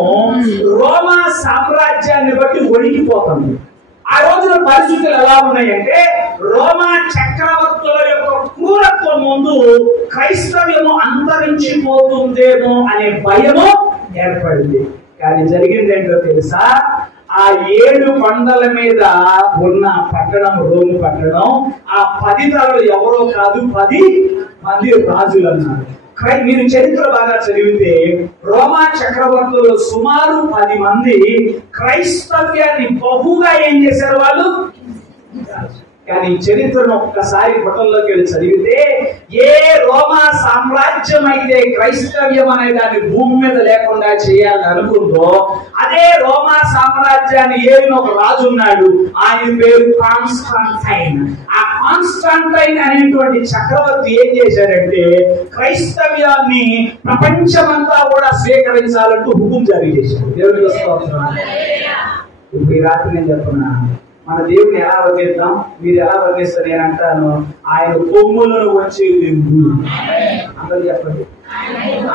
రోమా సామ్రాజ్యాన్ని బట్టి వణికిపోతుంది. ఆ రోజున పరిస్థితులు ఎలా ఉన్నాయంటే రోమా చక్రవర్తుల యొక్క క్రూరత్వం ముందు క్రైస్తవ్యము అంతరించిపోతుందేమో అనే భయము ఏర్పడింది. కానీ జరిగింది ఏంటో తెలుసా? ఆ 7 కొండల మీద ఉన్న పట్టణం రోమ్ పట్టణం. ఆ 10 తలలు ఎవరో కాదు, 10 మంది రాజులు అన్నారు. మీరు చరిత్ర బాగా చదివితే రోమా చక్రవర్తులు సుమారు 10 మంది క్రైస్తవ్యాన్ని బహుగా ఏం చేశారు వాళ్ళు. కానీ చరిత్రను ఒక్కసారి పుటల్లోకి వెళ్ళి చదివితే ఏ రోమా సామ్రాజ్యం అయితే క్రైస్తవ్యం అనే దాన్ని భూమి మీద లేకుండా చేయాలని అనుకుందో అదే రోమా సామ్రాజ్యాన్ని ఏలిన ఒక రాజు ఉన్నాడు. ఆయన పేరు కాన్స్టాంటైన్. ఆ కాన్స్టాంటైన్ అనేటువంటి చక్రవర్తి ఏం చేశాడంటే క్రైస్తవ్యాన్ని ప్రపంచమంతా కూడా స్వీకరించాలంటూ హుకుం జారీ చేశాడు. దేవుడికి వస్తున్నాను. ఇప్పుడు ఈ రాత్రి నేను చెప్తున్నా, మన దేవుని ఎలా వర్ణిద్దాం? మీరు ఎలా వర్ణిస్తారు? నేను అంటాను, ఆయన కొమ్ములను వచ్చి అందరూ చెప్పండి.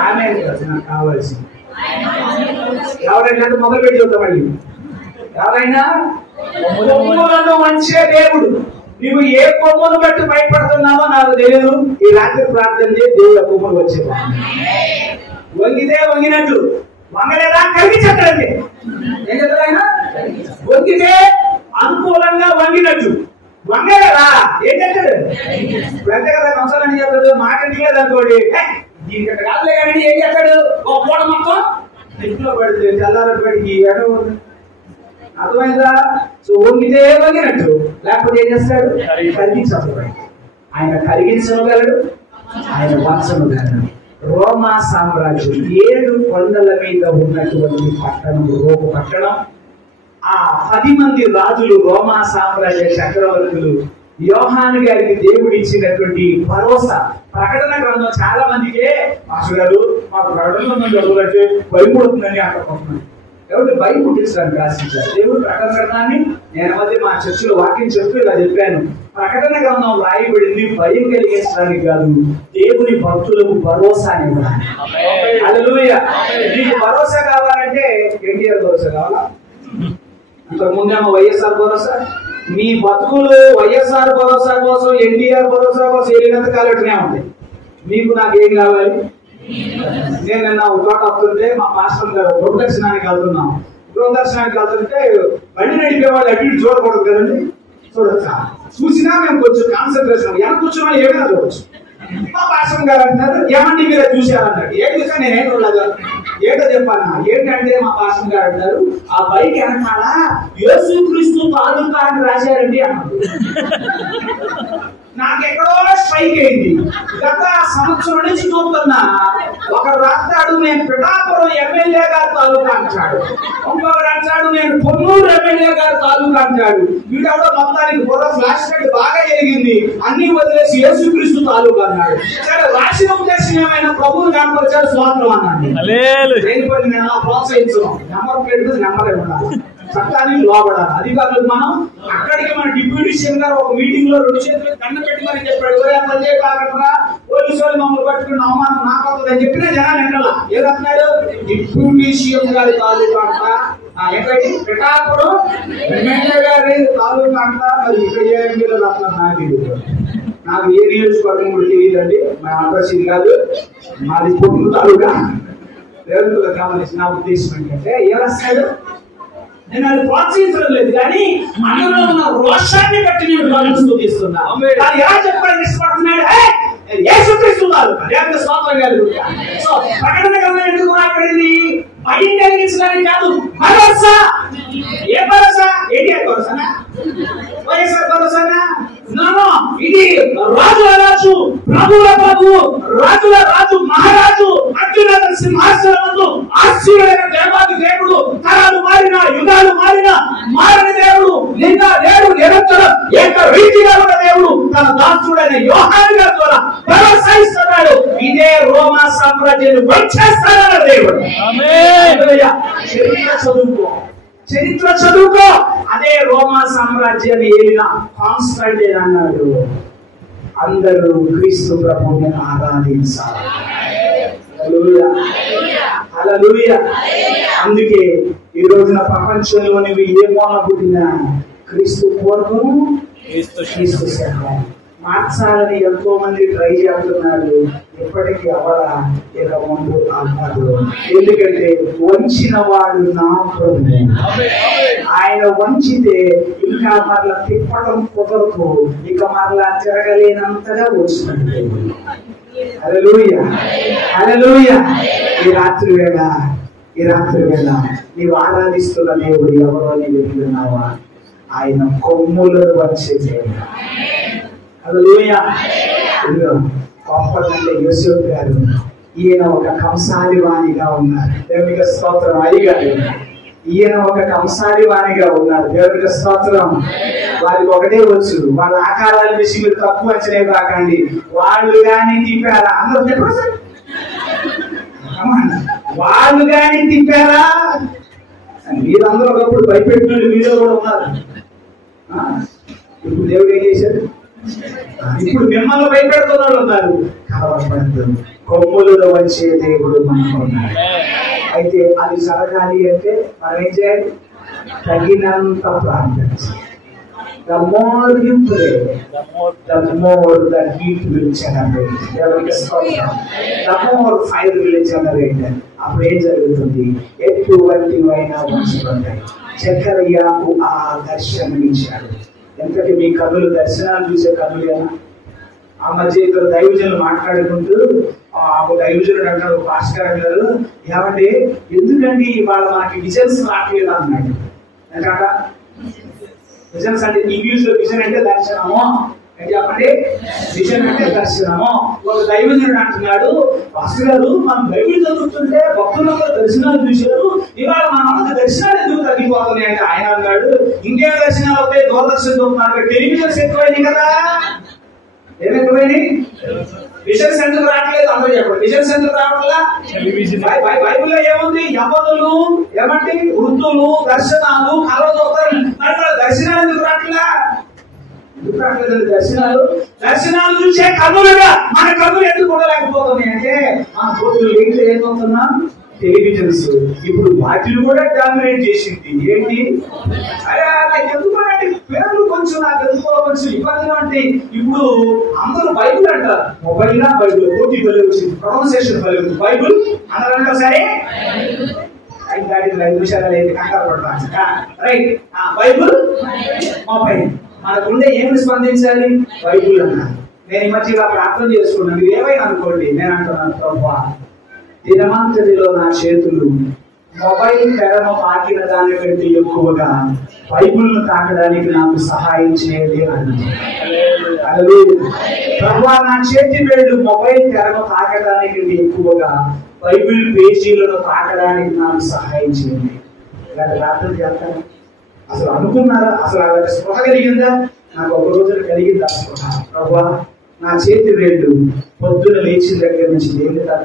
ఆమె నాకు కావాల్సింది ఎవరైనా మొదలు పెట్టి చూద్దామండి. ఎవరైనా కొమ్ములను వంచే దేవుడు. నువ్వు ఏ కొమ్మును బట్టి భయపడుతున్నావో నాకు తెలియదు. ఈ రాత్రి ప్రార్థన చేసి దేవుడు కొమ్ములు వచ్చేది. వంగితే వంగినట్లు, వంగలేదా కలిగించండి. ఏం చెప్తారు ఆయన? వంగితే అనుకూలంగా వంగినట్టు, వంగలేదా ఏం చెప్తాడు? వెంట కదా సంవత్సరాన్ని చెప్తాడు. మాట లేదు అనుకోండి, దీనికి కాదులే కానీ ఏం చేస్తాడు? ఒక పూట మొత్తం ఇంట్లో పడితే చల్లారపడికి ఎడవ. అర్థమైందా? సో వంగితే వంగినట్టు, లేకపోతే ఏం చేస్తాడు? కరిగించగలడు. ఆయన కరిగించగలడు, ఆయన వంచగలడు. రోమా సామ్రాజ్యం 7 కొండల మీద ఉన్నటువంటి పట్టణం రోమ పట్టణం. ఆ 10 మంది రాజులు రోమా సామ్రాజ్య చక్రవర్తులు యోహాను గారికి దేవుడు ఇచ్చినటువంటి భరోసా. ప్రకటన గ్రంథం చాలా మందికే మాస్టర్ గారు మాకు ప్రకటన చదువులంటే భయపడుతుందని అంటున్నాను. ఎవరు భయపుట్టించడానికి రాసించారు దేవుడు ప్రకటన గ్రంథాన్ని. నేను మధ్య మా చర్చిలో వాక్యం చెప్తూ ఇలా చెప్పాను, ప్రకటన గ్రంథం రాయబడింది భయం కలిగించడానికి కాదు, దేవుని భక్తులకు భరోసా ఇవ్వడానికి. హల్లెలూయా. నీకు భరోసా కావాలంటే ఎన్టీఆర్ భరోసా కావాలా? ఇంతకు ముందేమో వైఎస్ఆర్ భరోసా. మీ బతుకులు వైఎస్ఆర్ భరోసా కోసం ఎన్టీఆర్ భరోసా కోసం వెళ్ళినంత కాలట్నే ఉంటాయి. మీకు నాకేం కావాలి? నేను నిన్న ఒక చోట వస్తుంటే మా మాస్టర్ గారు బృహదర్శనానికి వెళ్తున్నాం. బృహదర్శనానికి వెళ్తుంటే బండి నడిపే వాళ్ళు అటు ఇటు చూడకూడదు కదండి. చూడొచ్చా? చూసినా మేము కొంచెం కాన్సన్ట్రేషన్ వెనక కూర్చున్నా ఏమైనా చూడవచ్చు. మా మాస్టర్ గారు అంటున్నారు, ఏమండి మీరే చూశారన్నాడు. ఏం చూసా? నేనేం చూడలేదు. ఏంటో చెప్పాను. ఏంటంటే మా పాస్టర్ గారు అంటారు, ఆ బైక్ వెనకాల యేసుక్రీస్తు తాలూకా అని రాశారండి అన్నారు. నాకెక్కడో స్ట్రైక్ అయింది. గత సంవత్సరం నుంచి చూస్తున్నా. ఒకరు రాస్తాడు నేను పిఠాపురం ఎమ్మెల్యే గారు తాలూకా అంటాడు, ఇంకొకరు అంటాడు నేను పొన్నూరు ఎమ్మెల్యే గారు తాలూకా అంటాడు. వీడెవడో మొత్తానికి బుర్ర ఫ్లాష్ లైట్ బాగా ఎరిగింది, అన్ని వదిలేసి యేసుక్రీస్తు తాలూకా అన్నాడు. సరే రాసిన ఉద్దేశం ఏమైనా ప్రభువుని కనపరిచాడు, స్వాతంత్రం అన్నాడు. దేనిపై నేను అలా ప్రోత్సహించను. నెంబర్ ప్లేట్ నెంబర్ ఉండాలి, చట్టానికి లోబడాలి. అధికారులకు మనం అక్కడికి మన డిప్యూటీ సీఎం గారు ఒక మీటింగ్ లో 2 చేతులు దండ పెట్టి మరి చెప్పాడు, పనిచే కాకుండా పోలీసు వాళ్ళు మమ్మల్ని పట్టుకుని అవమానం నాకొద్దు అని చెప్పినా జనాలు ఎంటలా. ఏదంటున్నాడు? డిప్యూటీ సీఎం గారి తాలూకా అంట, ఎక్కడి పిఠాపురం ఎమ్మెల్యే గారి తాలూకా అంట. మరి ఇక్కడ ఏ ఎంపీలో రాస్తున్నారు నాకు తెలియదు. నాకు ఏ నియోజకవర్గం కూడా తెలియదండి. మన అడ్రస్ ఇది కాదు. మాది పొందుతారుగా దేవుడు గమనించిన ఉద్దేశం ఏంటంటే ఏం రాస్తాడు, నేను అది ప్రోత్సహించడం లేదు కానీ మనలో ఉన్న రోషాన్ని బట్టి నేను గమనిస్తూ తీస్తున్నా. ఎలా చెప్పడానికి ఇష్టపడుతున్నాడు, యేసుక్రీస్తున్నారు దేవుని స్తోత్రం కలుగుగా. సో ప్రకటన గ్రంథం ఎందుకు రాయబడింది? భయం కలిగించడానికి కాదు, భరోసా. ఏ భరోసా? ఏంటి అది భరోసానా? వైఎస్ఆర్ భరోసానా? ఇది రాజుల రాజు, ప్రభుల ప్రభు, రాజుల రాజు, మహారాజు, అత్యున్నత సింహాసనమందు ఆశీర్వైన దేవాది దేవుడు, తరాలు మారిన యుగాలు మారిన మారని దేవుడు, నిన్న దేవుడు నిరంతరం ఏక రీతిగా ఉన్న దేవుడు తన దాసుడైన యోహాను గారి ద్వారా భరోసా ఇస్తున్నాడు. ఇదే రోమా సామ్రాజ్యాన్ని వచ్చేస్తాడన్న దేవుడు. చరిత్ర చదువుకో. అదే రోమా సామ్రాజ్యాన్ని ఏలిన కాన్స్టంటైన్ అన్నాడు, అందరూ క్రీస్తు ప్రభువుని ఆరాధించాలి. హల్లెలూయా, హల్లెలూయా. అందుకే ఈ రోజున ప్రపంచంలో నువ్వు ఏ మూల పుట్టినా క్రీస్తు పూర్వము క్రీస్తు శకం మార్చాలని ఎంతో మంది ట్రై చేస్తున్నారు. ఎప్పటికీ అవలా ఇక ముందు అవ్వదు. ఎందుకంటే వంచిన వాడు నా ప్రభు, ఆయన వంచితే ఇంకా మరలా తిప్పడం కుదరదు, ఇక మరలా తిరగలేనంతగా వచ్చినట్టు. హల్లెలూయా, హల్లెలూయా. ఈ రాత్రి వేళ నీవు ఆరాధిస్తున్న దేవుడు ఎవరో నీవు ఎరుగుతున్నావా? ఆయన కొమ్ములను వంచే దేవుడు. హల్లెలూయా. గొప్పదంటే యోసేపు గారు, ఈయన ఒక కంసాలి వాణిగా ఉన్నారు. దేవునికి స్తోత్రం. అయ్యగారు, ఈయన ఒక కంసాలి వాణిగా ఉన్నారు. దేవునికి స్తోత్రం. వారికి ఒకటే వచ్చు, వాళ్ళ ఆకారాల విషయం మీరు తక్కువ అంచనే కాకండి. వాళ్ళు కానీ తిప్పారా? అందరూ చెప్పండి, వాళ్ళు కానీ తిప్పారా? మీరందరూ ఒకప్పుడు భయపెట్టిన మీలో కూడా ఉన్నారు. ఇప్పుడు దేవుడు ఏం చేశాడు? ఇప్పుడు మిమ్మల్ని భయపెడుతున్న వాళ్ళు ఉన్నారు. కలవరపడద్దు, కొమ్ములలో వచ్చే దేవుడు మనకు ఉన్నాడు. అయితే అది జరగాలి అంటే మనం ఏం చేయాలి? తగినంత ప్రార్థించాలి. The more you pray, the more the heat will generate. The more fire will generate. అప్పుడు ఏం జరుగుతుంది? ఎటువంటివైనా ఉంచుకుంటాయి. చక్కెరయ్యకు ఆ దర్శనం ఇచ్చాడు. ఎంతటి మీ కన్నులు దర్శనాలు చూసే కన్నులేనా? ఆ మధ్య ఇద్దరు దైవజనులు మాట్లాడుకుంటూ దైవజనుడు అంటారు, పాస్టర్ అంటారు, ఏమంటే ఎందుకండి ఇవాళ మనకి విజన్స్ రావట్లేదు అన్నాడు. ఎందుకంట విజన్స్ అంటే ఇంగ్లీష్ లో విజన్ అంటే దర్శనము. చెప్పండి, విజన్ అంటే దర్శనము. ఒక దైవజనుడు అంటున్నాడు, పాస్టర్ గారు మనం బైబిల్ చదువుతుంటే భక్తులందరూ దర్శనాలు చూశారు, ఇవాళ మన దర్శనాలు ఎందుకు తగ్గిపోతున్నాయి అంటే ఆయన అన్నాడు, ఇంకేం దర్శనాలు అవుతాయి? దూరదర్శన్ చూస్తున్నారు, టెలివిజన్స్ ఎక్కువైనాయి కదా. ఏమెక్కువైనాయి? విజన్స్ ఎందుకు రావట్లేదు? అందరూ చెప్పండి, విజన్స్ ఎందుకు రావట్లా? బైబిల్లో ఏముంది? యవ్వనులు, ఏమంటే వృద్ధులు, దర్శనాలు, కలవదోతారు. దర్శనాలు ఎందుకు రావట్లా? ఎందుకు రావట్లేదండి దర్శనాలు? దర్శనాలు చూసే కన్నులుగా మన కన్నులు ఎందుకు ఉండలేకపోతున్నాయి అంటే మన కోర్టులు ఏంటి ఏమవుతున్నాం? టెలివిజన్స్. ఇప్పుడు వాటిని కూడా డామినేట్ చేసింది. ఏంటి? అరే నాకు ఎందుకంటే పేర్లు కొంచెం నాకు ఎందుకో కొంచెం ఇబ్బందిగా అంటే ఇప్పుడు అందరూ బైబుల్ అంటారు. మొబైల్ బైబుల్ పోటీ బలి వచ్చింది, ప్రొనౌన్సియేషన్ బలి ఉంది. బైబుల్ అందరంటే సరే 5 నిమిషాలు ఏంటి కంగారు పడతా. Right, Bible mobile. మనకుండే ఏమి స్పందించాలి? బైబుల్ అన్నారు. నేను ఈ మధ్య ఇలా ప్రార్థన చేసుకున్నాను. మీరు ఏమైనా అనుకోండి, నేను అంటున్నాను, ప్రభువా దినమంతటిలో నా చేతులు మొబైల్ తెరను తాకిన దానికంటే ఎక్కువగా బైబుల్ను తాకడానికి నాకు సహాయం చేయండి అన్నాను. ప్రభువా నా చేతి వేళ్ళు మొబైల్ తెరను తాకడానికంటే ఎక్కువగా బైబిల్ పేజీలను తాకడానికి నాకు సహాయం చేయండి. ఇలాంటి ప్రార్థన చేస్తాను. అసలు అనుకున్నారా? అసలు అలాంటి స్పృహ కలిగిందా? నాకు ఒక రోజు కలిగిందా స్పృహ? ప్రభువా నా చేతి వేళ్ళు పొద్దున లేచిన దగ్గర నుంచి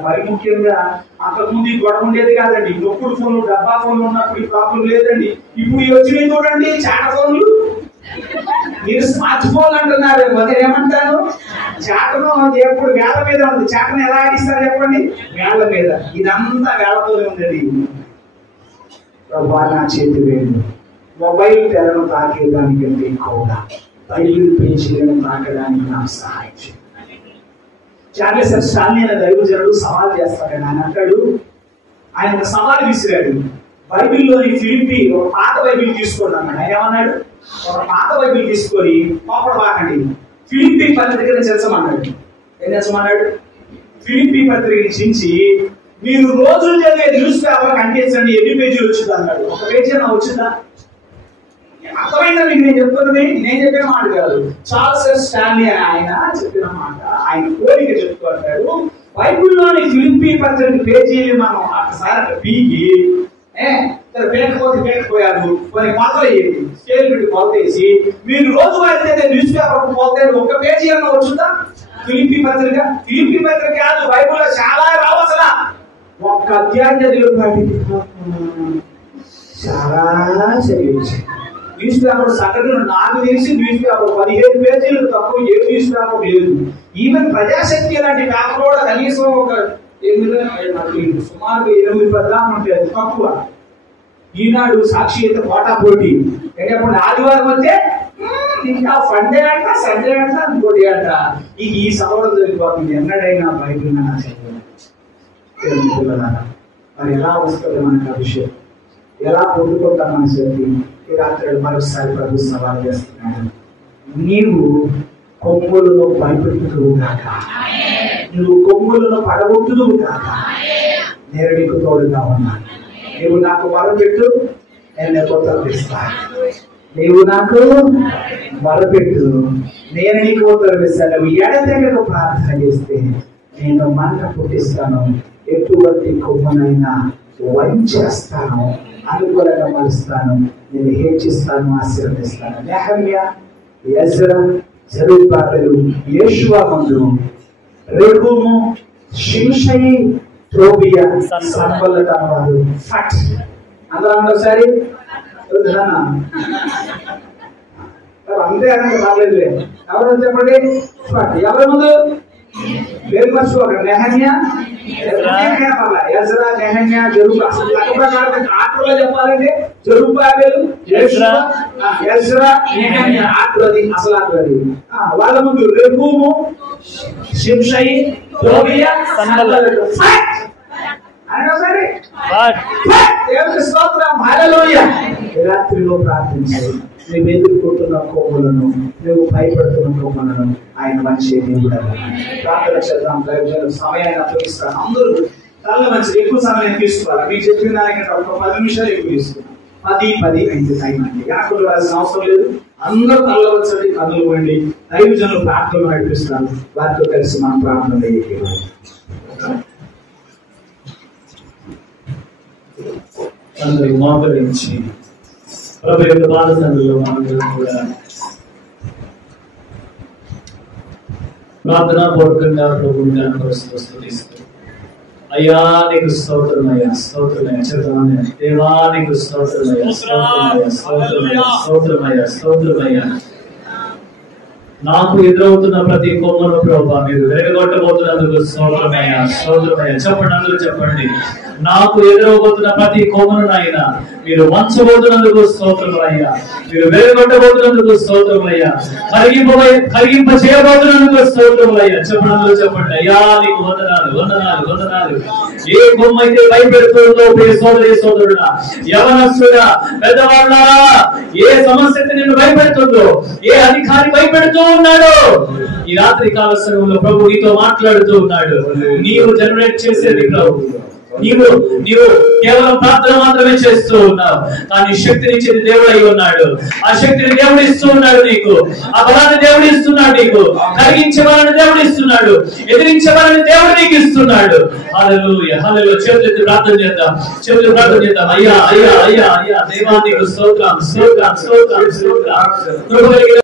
మరి ముఖ్యంగా అంతకుముందు గొడవ ఉండేది కాదండి. నొప్పుడు ఫోన్లు, డబ్బా ఫోన్లు ఉన్నప్పుడు ఈ ప్రాబ్లం లేదండి. ఇప్పుడు వచ్చినాయి చూడండి చాట ఫోన్లు. మీరు స్మార్ట్ ఫోన్ అంటున్నారు, మరి ఏమంటాను? చాటను ఎప్పుడు వేళ్ల మీద ఉంది. చాటను ఎలా ఆడిస్తారు చెప్పండి? వేళ్ల మీద. ఇదంతా వేళ్లతోనే ఉండేది. ప్రభా నా చేతి వేళ్ళు మొబైల్ తెరను తాకేదానికంటే ఎక్కువగా బైబిల్ పేజీలను తాకడానికి నాకు సహాయం చేయండి. చార్లెస్ స్టాన్లీ అనే దైవజనుడు సవాల్ చేస్తాడు. ఆయన అంటాడు, ఆయన ఒక సవాల్ విసిరాడు. బైబిల్లోని ఫిలిప్పి ఒక పాత బైబిల్ తీసుకోండి అన్నాడు. ఆయన ఏమన్నాడు, ఒక పాత బైబిల్ తీసుకొని పాపడవాకండి, ఫిలిప్పి పత్రికను చేర్చమన్నాడు. ఏం చేర్చమన్నాడు? ఫిలిప్పి పత్రికని చించి మీరు రోజు చదివే న్యూస్ పేపర్ అంటించండి, ఎన్ని పేజీలు వచ్చింది అన్నాడు. ఒక పేజీ అన్నా వచ్చిందా? అర్థమైందా మీకు నేను చెప్తున్నది? నేను చెప్పిన మాట కాదు, చార్లెస్ స్టాన్లీ అని ఆయన చెప్పిన మాట. ఆయన కోరిక చెప్తూ అంటాడు, బైబిల్లోని ఫిలిప్పి పత్రిక పేజీలు మనం ఒకసారి అక్కడ పీకి పేకపోయారు కొన్ని పాత్రలు అయ్యేది, స్కేల్ పెట్టి కొలతేసి మీరు రోజు అయితే న్యూస్ పేపర్ పోతే ఒక పేజీ అన్న వచ్చిందా? ఫిలిప్పి పత్రిక కాదు, బైబిల్లో చాలా రావసలా ఒక్క అధ్యాయం చదివి చాలా చదివచ్చు. న్యూస్ పేపర్ సగటును నాకు తెలిసి న్యూస్ పేపర్ 15 పేజీలు తక్కువ ఏ న్యూస్ పేపర్ లేదు. ఈవెన్ ప్రజాశక్తి లాంటి పేపర్ కూడా కనీసం ఒక సుమారు 8-10 ఉంటాయి, అది తక్కువ. ఈనాడు సాక్షి అయితే పోటా పోటీ, ఎందుకంటే ఆదివారం వస్తే ఇంకా సండే అంట ఇంకోటి అంట. ఈ సభలో జరిగిపోతుంది. ఎన్నడైనా బైబిల్ మరి ఎలా వస్తుంది మనకు ఆ విషయం? ఎలా పొందుకుంటాం మన శక్తి? ఈ రాత్రి మరోసారి ప్రభు సవాల్ చేస్తున్నాడు, నీవు కొమ్ములను భయపెట్టుదువు కాక, నువ్వు కొమ్ములను పడగొట్టుదువు కాక, నేను నీకు తోడుగా ఉన్నాను. నీవు నాకు మొరపెట్టు, నేను నీకు ఉత్తరమిస్తాను. నీవు నాకు మొరపెట్టు, నేను నీకు ఉత్తరమిస్తాను. నువ్వు ఎడతెగకు ప్రార్థన చేస్తే నేను మంట పుట్టిస్తాను, ఎటువంటి కొమ్మునైనా వంచేస్తాను, అనుకూలంగా మలుస్తాను, నేను హెచ్చిస్తాను, ఆశీర్వదిస్తాను. నెహమ్యా, ఎజ్రా, జెరుబ్బాబెలు, యేషువ ముందు రెహూము, షింషయి, టోబియా, సంబల్లత వారు ఫట్. అందరూ ఒకసారి అంతే అనండి, రాలేదులే. ఎవరు చెప్పండి? ఎవరి ముందు పేరు మర్చిపోకండి. నెహమ్యా, ఎజ్రా, నెహమ్యా, జెరుబ్బా. అసలు లెక్క ప్రకారం ఆటలో చెప్పాలంటే జెరుబ్బాబెలు, యేషువ, ఎజ్రా, నెహమ్యా ఆటలది, అసలు ఆటలది. వాళ్ళ ముందు రెహూము, షింషయి, టోబియా, సంబల్లత. రాత్రిలో ప్రార్థించాలి. నువ్వు ఎదుర్కొంటున్న కొమ్ములను, నువ్వు భయపడుతున్న కొమ్ములను ఆయన మంచి దేవుడు. ప్రార్థన చేద్దాం. సమయాన్ని అప్పగిస్తాను. అందరూ చాలా మంచిది. ఎక్కువ సమయం తీసుకోవాలి. మీకు చెప్పిన దానికంటే ఒక 10 నిమిషాలు ఎక్కువ తీసుకున్నాం. 10 అయింది టైం అండి. వెనక్కు రావాల్సిన అవసరం లేదు. అందరూ తల్లవచ్చండి, కన్నులు పోండి. దైవజనులు ప్రార్థనలు నడిపిస్తారు. వారితో కలిసి మనం ప్రార్థన చేయాలి. అందరూ మోకరించి ప్రభు యొక్క పాదసన్నిధిలో మనందరం కూడా ప్రార్థనా పూర్వకంగా ప్రభువుని కనపరుస్తూ స్తుతిస్తూ, అయ్యా నీకు స్తోత్రమయ్యా, స్తోత్రమయ్యా చెప్తాను. దేవా నీకు స్తోత్రమయ్యా, స్తోత్రమయ్యా, స్తోత్రమయ్యా, స్తోత్రమయ్యా, స్తోత్రమయ్యా. నాకు ఎదురవుతున్న ప్రతి కొమ్మను ప్రభువా మీరు వెరగొట్టబోతున్నందుకు స్తోత్రమయ్యా, స్తోత్రమయ్యా. చెప్పండి, అందరూ చెప్పండి. నాకు ఎదురవబోతున్న ప్రతి కొమ్మను నాయన మీరు వంచబోతున్నందుకు స్తోత్రమయ్యా, మీరు వెరగొట్టబోతున్నందుకు స్తోత్రమయ్యా, కరిగింప చేయబోతున్నందుకు స్తోత్రమయ్యా. చెప్పండి, అందరూ చెప్పండి. అయ్యా నీకు వందనాలు, వందనాలు, వందనాలు. ఏ కొమ్మ అయితే భయపెడుతుందో ప్రియ సోదరి సోదరుడా, యవనస్తుడా, పెద్దవాళ్ళారా, ఏ సమస్య నిన్ను భయపెడుతుందో, ఏ అధికారి భయపెడుతూ ఉన్నాడు, ఈ రాత్రి కాల సమయంలో ప్రభు నీతో మాట్లాడుతూ ఉన్నాడు. నీవు జనరేట్ చేసేది ప్రభు, నీవు కేవలం ప్రార్థన మాత్రమే చేస్తూ ఉన్నావు, కానీ శక్తినిచ్చేది దేవుడు అయి ఉన్నాడు. ఆ శక్తిని దేవుడు ఇస్తూ ఉన్నాడు నీకు, ఆ బలాన్ని దేవుడు ఇస్తున్నాడు నీకు, కలిగించే వాళ్ళని దేవుడు ఇస్తున్నాడు, ఎదిరించే వాళ్ళని దేవుడు నీకు ఇస్తున్నాడు. హల్లెలూయా, హల్లెలూయా. చేతులెత్తి ప్రార్థన చేద్దాం, చేతులు ప్రార్థన చేద్దాం. అయ్యా అయ్యా అయ్యా అయ్యా దేవా నీకు స్తోత్రం, స్తోత్రం, స్తోత్రం, స్తోత్రం.